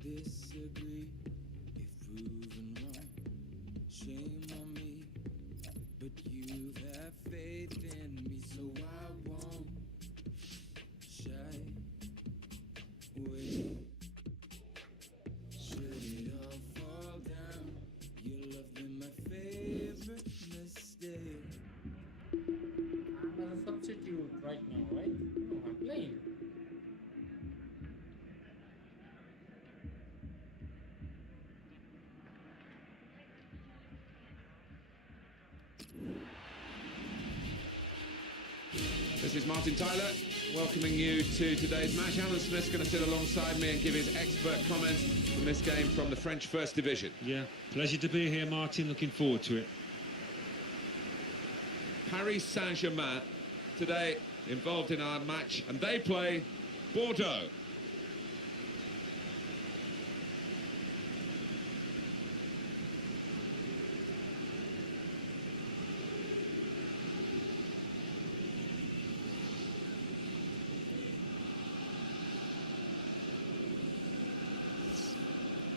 disagree. If proven wrong, shame on me. But you have faith in me, so I won't shy away. Should it all fall down, your This is Martin Tyler, welcoming you to today's match. Alan Smith's going to sit alongside me and give his expert comments on this game from the French First Division. Yeah, pleasure to be here, Martin. Looking forward to it. Paris Saint-Germain today involved in our match, and they play Bordeaux.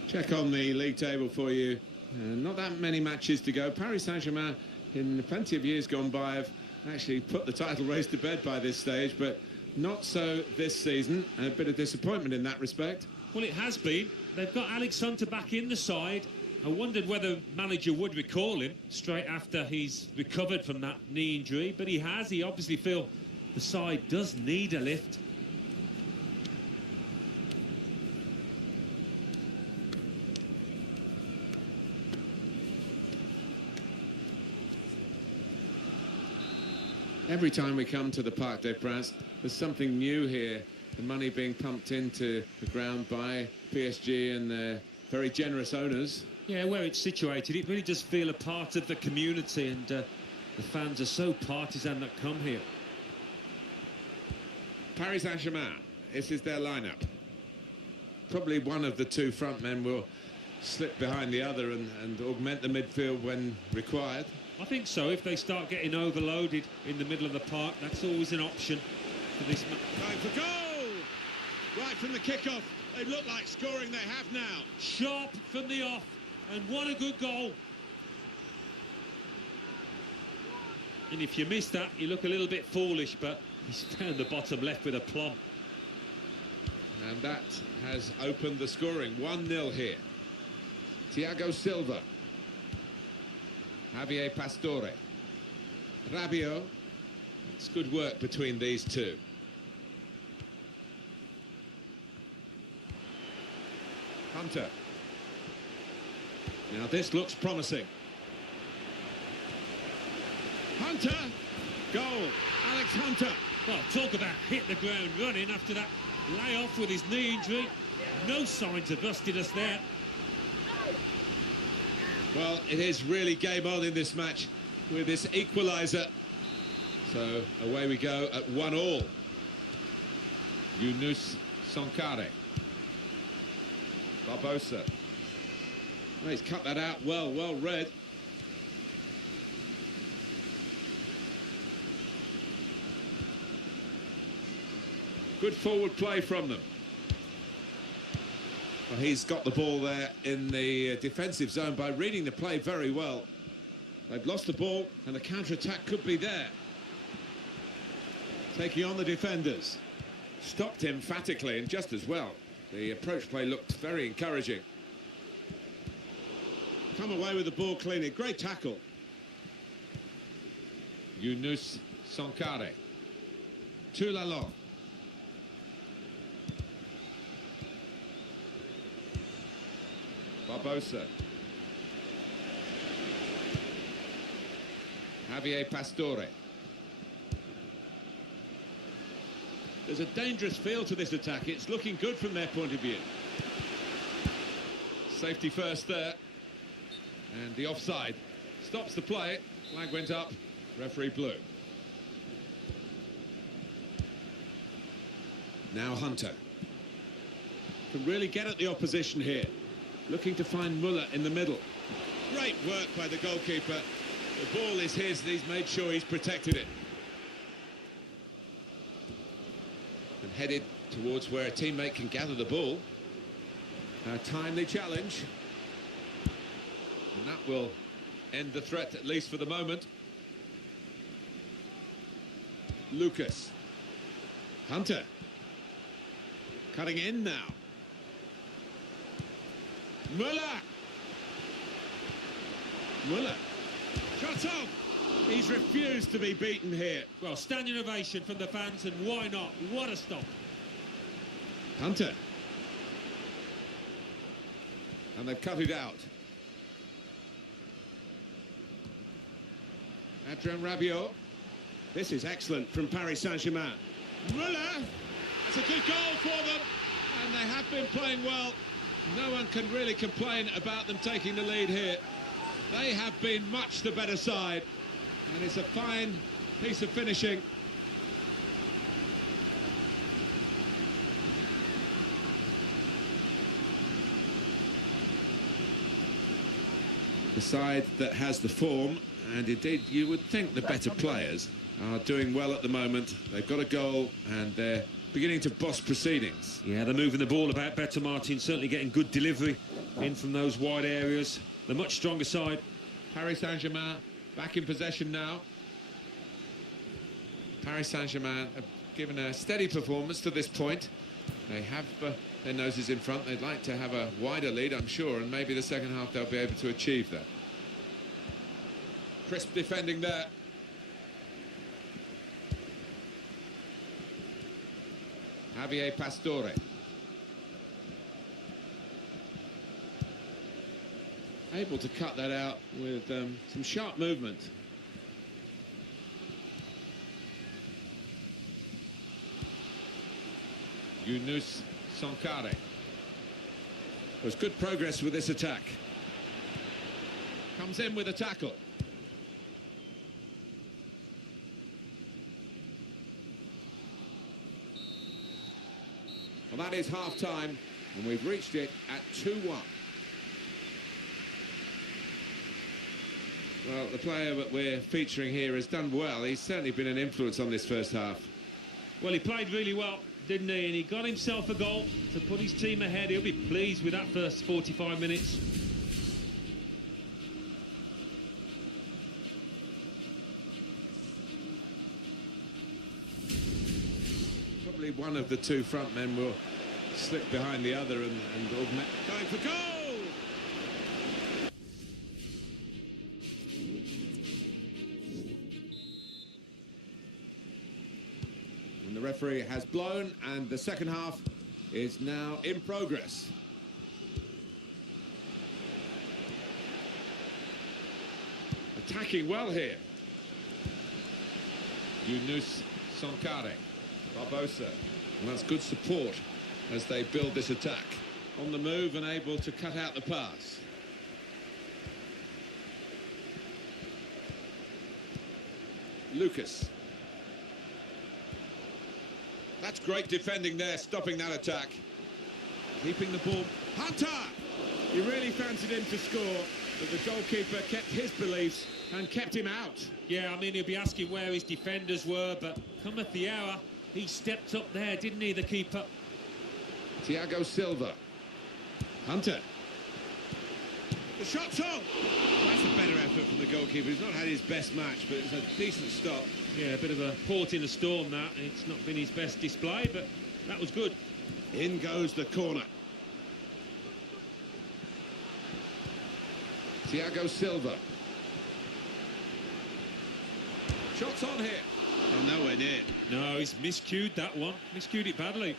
Check on the league table for you. Not that many matches to go. Paris Saint-Germain, in plenty of years gone by, have actually put the title race to bed by this stage, but not so this season. A bit of disappointment in that respect. Well, it has been. They've got Alex Hunter back in the side. I wondered whether manager would recall him straight after he's recovered from that knee injury, but he has. He obviously feel the side does need a lift. Every time we come to the Parc des Princes, there's something new here. The money being pumped into the ground by PSG and their very generous owners. Yeah, where it's situated, it really does feel a part of the community, and the fans are so partisan that come here. Paris Saint-Germain, this is their lineup. Probably one of the two front men will slip behind the other and augment the midfield when required. I think so. If they start getting overloaded in the middle of the park, that's always an option for this match. Time for goal! Right from the kickoff, they look like scoring. They have now. Sharp from the off, and what a good goal. And if you miss that, you look a little bit foolish, but he's found the bottom left with a plumb. And that has opened the scoring. 1-0 here. Thiago Silva. Javier Pastore. Rabiot. It's good work between these two. Hunter. Now this looks promising. Hunter! Goal! Alex Hunter! Well, talk about hit the ground running after that lay-off with his knee injury. No signs of rustiness there. Well, it is really game on in this match with this equaliser. So away we go at 1-1. Younous Sankare. Barbosa. Well, he's cut that out well read. Good forward play from them. Well, he's got the ball there in the defensive zone by reading the play very well. They've lost the ball and the counter-attack could be there. Taking on the defenders. Stopped emphatically and just as well. The approach play looked very encouraging. Come away with the ball cleanly. Great tackle. Younous Sankare. Toulalon. Barbosa. Javier Pastore. There's a dangerous feel to this attack. It's looking good from their point of view. Safety first there. And the offside stops the play. Flag went up. Referee blew. Now Hunter. Can really get at the opposition here. Looking to find Muller in the middle. Great work by the goalkeeper. The ball is his and he's made sure he's protected it. And headed towards where a teammate can gather the ball. A timely challenge. And that will end the threat, at least for the moment. Lucas. Hunter. Cutting in now. Muller. Muller. Shot off. He's refused to be beaten here. Well, standing ovation from the fans, and why not? What a stop. Hunter. And they've cut it out. Adrien Rabiot. This is excellent from Paris Saint-Germain. Müller, that's a good goal for them, and they have been playing well. No one can really complain about them taking the lead here. They have been much the better side, and it's a fine piece of finishing. The side that has the form, and indeed you would think the better players, are doing well at the moment. They've got a goal and they're beginning to boss proceedings. Yeah, they're moving the ball about better, Martin, certainly getting good delivery in from those wide areas. The much stronger side. Paris Saint-Germain back in possession now. Paris Saint-Germain have given a steady performance to this point. They have their noses in front. They'd like to have a wider lead, I'm sure, and maybe the second half they'll be able to achieve that. Crisp defending there. Javier Pastore. Able to cut that out with some sharp movement. Yunus Sankare. There's good progress with this attack. Comes in with a tackle. Well, that is half-time, and we've reached it at 2-1. Well, the player that we're featuring here has done well. He's certainly been an influence on this first half. Well, he played really well, didn't he? And he got himself a goal to put his team ahead. He'll be pleased with that first 45 minutes. Probably one of the two front men will slip behind the other and augment. Going for goal! And the referee has blown, and the second half is now in progress. Attacking well here. Yunus Sankare. Barbosa, and that's good support as they build this attack. On the move and able to cut out the pass. Lucas. That's great defending there, stopping that attack. Keeping the ball. Hunter! He really fancied him to score, but the goalkeeper kept his beliefs and kept him out. Yeah, I mean, he'll be asking where his defenders were, but cometh the hour. He stepped up there, didn't he, the keeper? Thiago Silva. Hunter. The shot's on! That's a better effort from the goalkeeper. He's not had his best match, but it's a decent stop. Yeah, a bit of a port in a storm, that. It's not been his best display, but that was good. In goes the corner. Thiago Silva. Shots on here. Oh, nowhere near. No, he's miscued that one. Miscued it badly.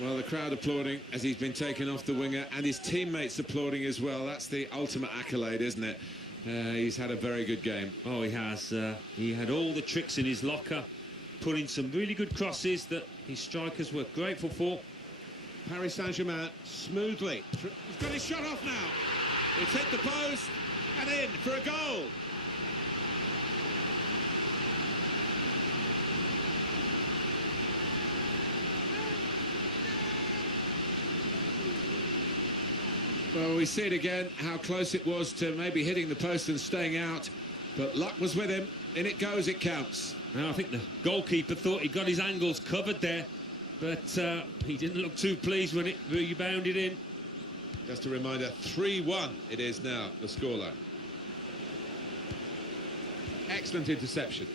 Well, the crowd applauding as he's been taken off the winger, and his teammates applauding as well. That's the ultimate accolade, isn't it? He's had a very good game. Oh, he has. He had all the tricks in his locker, put in some really good crosses that his strikers were grateful for. Paris Saint-Germain smoothly. He's got his shot off now. It's hit the post and in for a goal. Well, we see it again, how close it was to maybe hitting the post and staying out. But luck was with him. In it goes, it counts. Now, I think the goalkeeper thought he got his angles covered there, but he didn't look too pleased when it rebounded in. Just a reminder, 3-1 it is now, the scoreline. Excellent interception.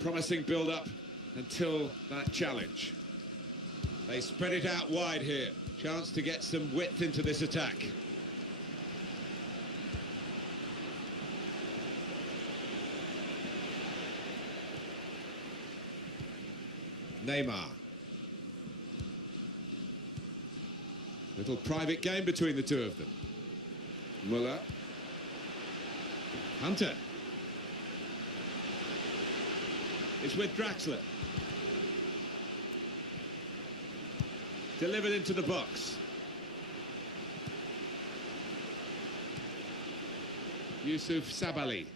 Promising build-up until that challenge. They spread it out wide here. Chance to get some width into this attack. Neymar. Little private game between the two of them. Muller. Hunter. It's with Draxler. Delivered into the box. Yusuf Sabali.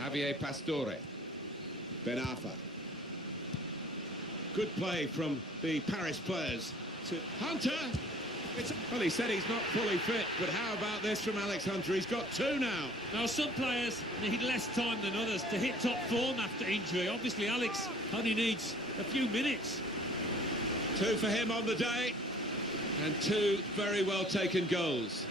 Javier Pastore. Ben Arfa. Good play from the Paris players to Hunter. Well, he said he's not fully fit, but how about this from Alex Hunter? He's got two now. Now, some players need less time than others to hit top form after injury. Obviously, Alex only needs a few minutes. Two for him on the day, and two very well taken goals.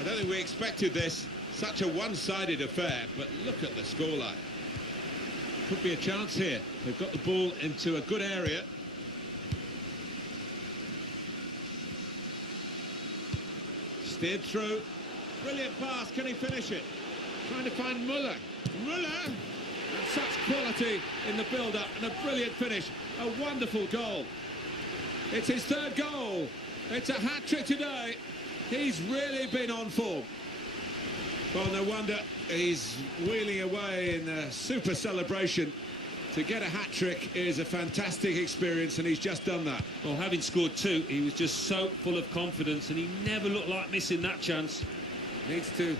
I don't think we expected this, such a one-sided affair, but look at the scoreline. Could be a chance here. They've got the ball into a good area. Steered through. Brilliant pass. Can he finish it? Trying to find Muller. Muller! And such quality in the build-up and a brilliant finish. A wonderful goal. It's his third goal. It's a hat-trick today. He's really been on form. Well, no wonder he's wheeling away in a super celebration. To get a hat-trick is a fantastic experience, and he's just done that. Well, having scored two, he was just so full of confidence, and he never looked like missing that chance. Needs to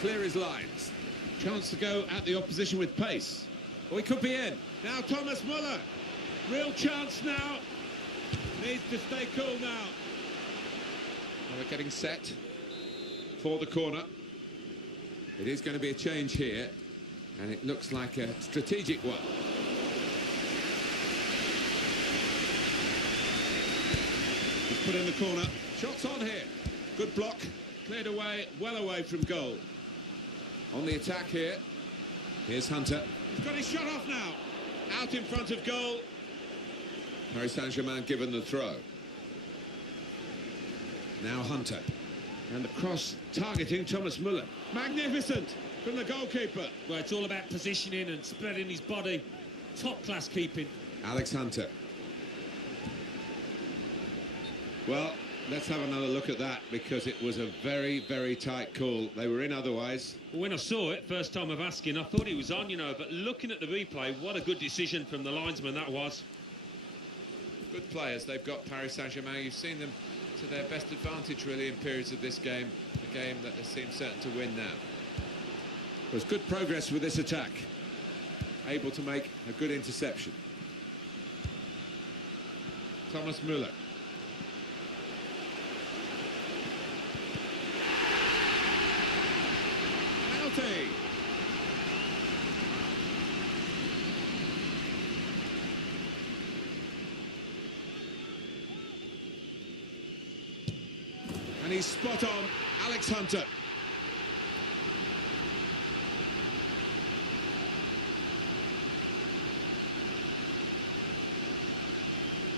clear his lines. Chance to go at the opposition with pace. Or he could be in. Now Thomas Muller. Real chance now. Needs to stay cool now. Well, they're getting set for the corner. It is going to be a change here, and it looks like a strategic one. He's put in the corner. Shots on here. Good block. Cleared away, well away from goal. On the attack here. Here's Hunter. He's got his shot off now. Out in front of goal. Paris Saint-Germain given the throw. Now Hunter. And the cross targeting Thomas Muller. Magnificent from the goalkeeper. Well, it's all about positioning and spreading his body. Top-class keeping. Alex Hunter. Well, let's have another look at that, because it was a very, very tight call. They were in otherwise. Well, when I saw it, first time of asking, I thought he was on, you know, but looking at the replay, what a good decision from the linesman that was. Good players they've got, Paris Saint-Germain. You've seen them to their best advantage, really, in periods of this game. A game that they seem certain to win now. There's good progress with this attack. Able to make a good interception. Thomas Muller. Penalty. And he's spot on, Alex Hunter.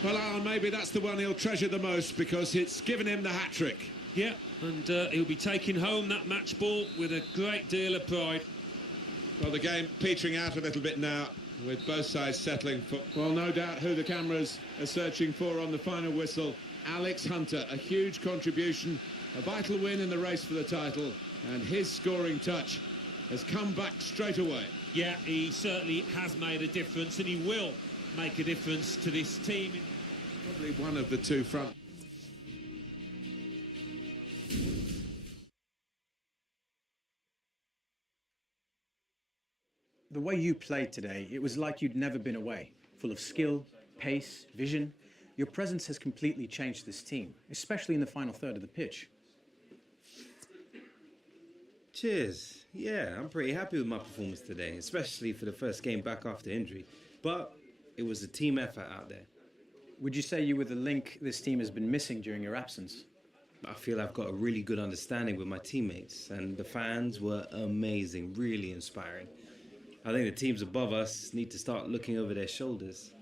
Well, Alan, maybe that's the one he'll treasure the most, because it's given him the hat-trick. Yeah, and he'll be taking home that match ball with a great deal of pride. Well, the game petering out a little bit now, with both sides settling for, well, no doubt who the cameras are searching for on the final whistle. Alex Hunter, a huge contribution, a vital win in the race for the title, and his scoring touch has come back straight away. Yeah, he certainly has made a difference, and he will make a difference to this team. Probably one of the two front. The way you played today, it was like you'd never been away. Full of skill, pace, vision. Your presence has completely changed this team, especially in the final third of the pitch. Cheers. Yeah, I'm pretty happy with my performance today, especially for the first game back after injury. But it was a team effort out there. Would you say you were the link this team has been missing during your absence? I feel I've got a really good understanding with my teammates, and the fans were amazing, really inspiring. I think the teams above us need to start looking over their shoulders.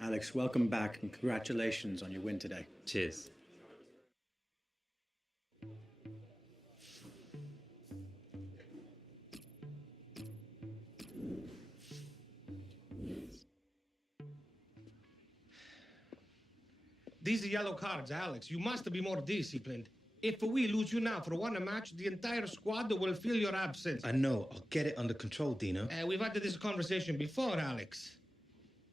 Alex, welcome back and congratulations on your win today. Cheers. These are yellow cards, Alex. You must be more disciplined. If we lose you now for one match, the entire squad will feel your absence. I know. I'll get it under control, Dino. We've had this conversation before, Alex.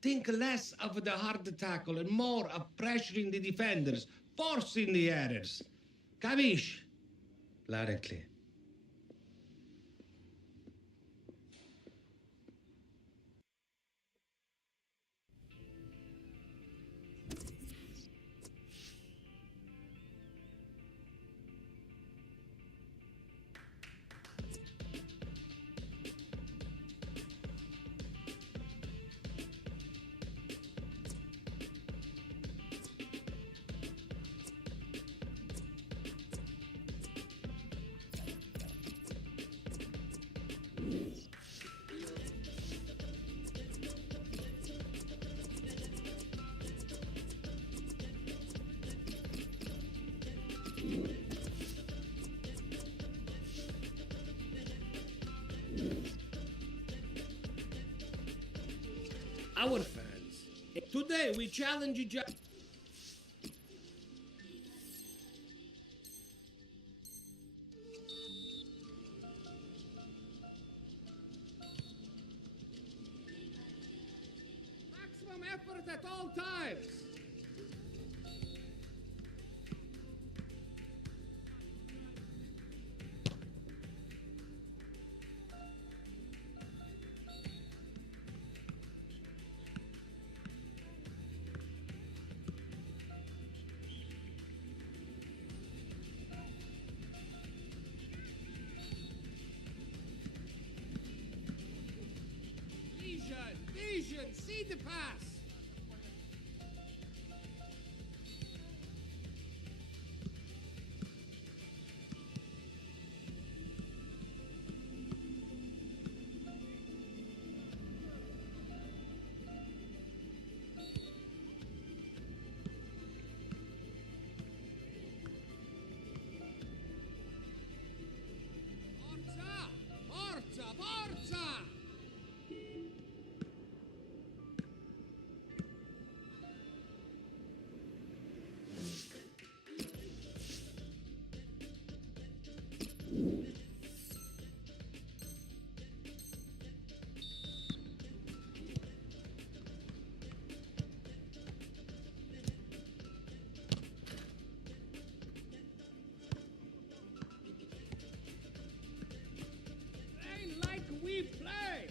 Think less of the hard tackle and more of pressuring the defenders, forcing the errors. Capiche? Loud and clear. Our fans. Today we challenge you. Maximum effort at all times. Vision, see the pass. Forza, forza, forza! Like we play.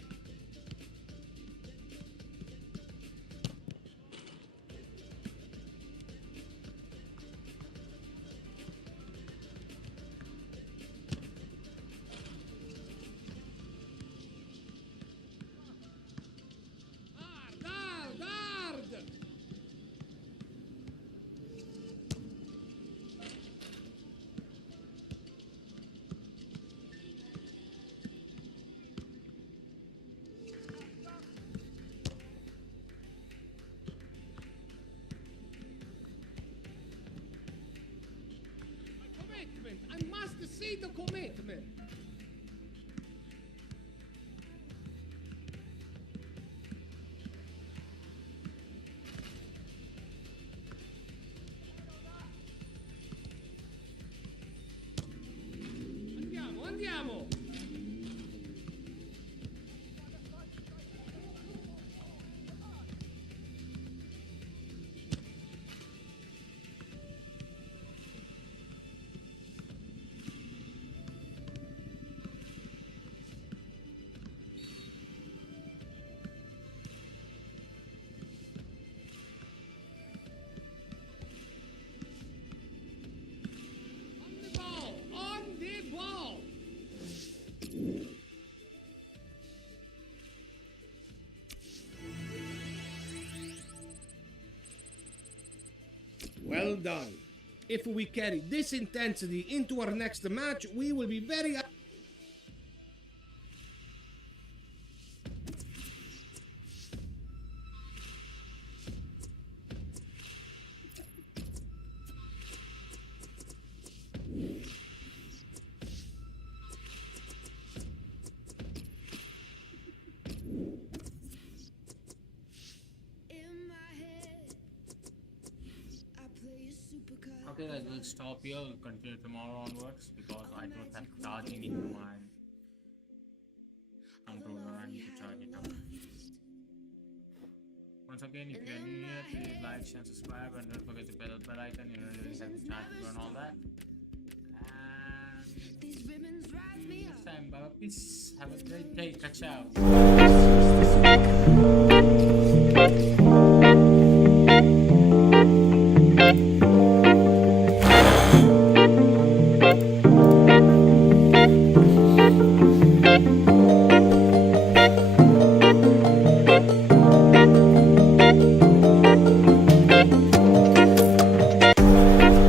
Hard. Commitment. I must see the commitment. Andiamo. On the ball. Well done. If we carry this intensity into our next match, we will be very... Okay guys, we'll stop here. We'll continue tomorrow onwards because I don't have charging in my controller. I need to charge it up. Once again, if you're new here, please like, share, subscribe, and don't forget to press the bell icon. You know, really help the channel to and all that. And see you next time. Bye. Peace. Have a great day. Ciao.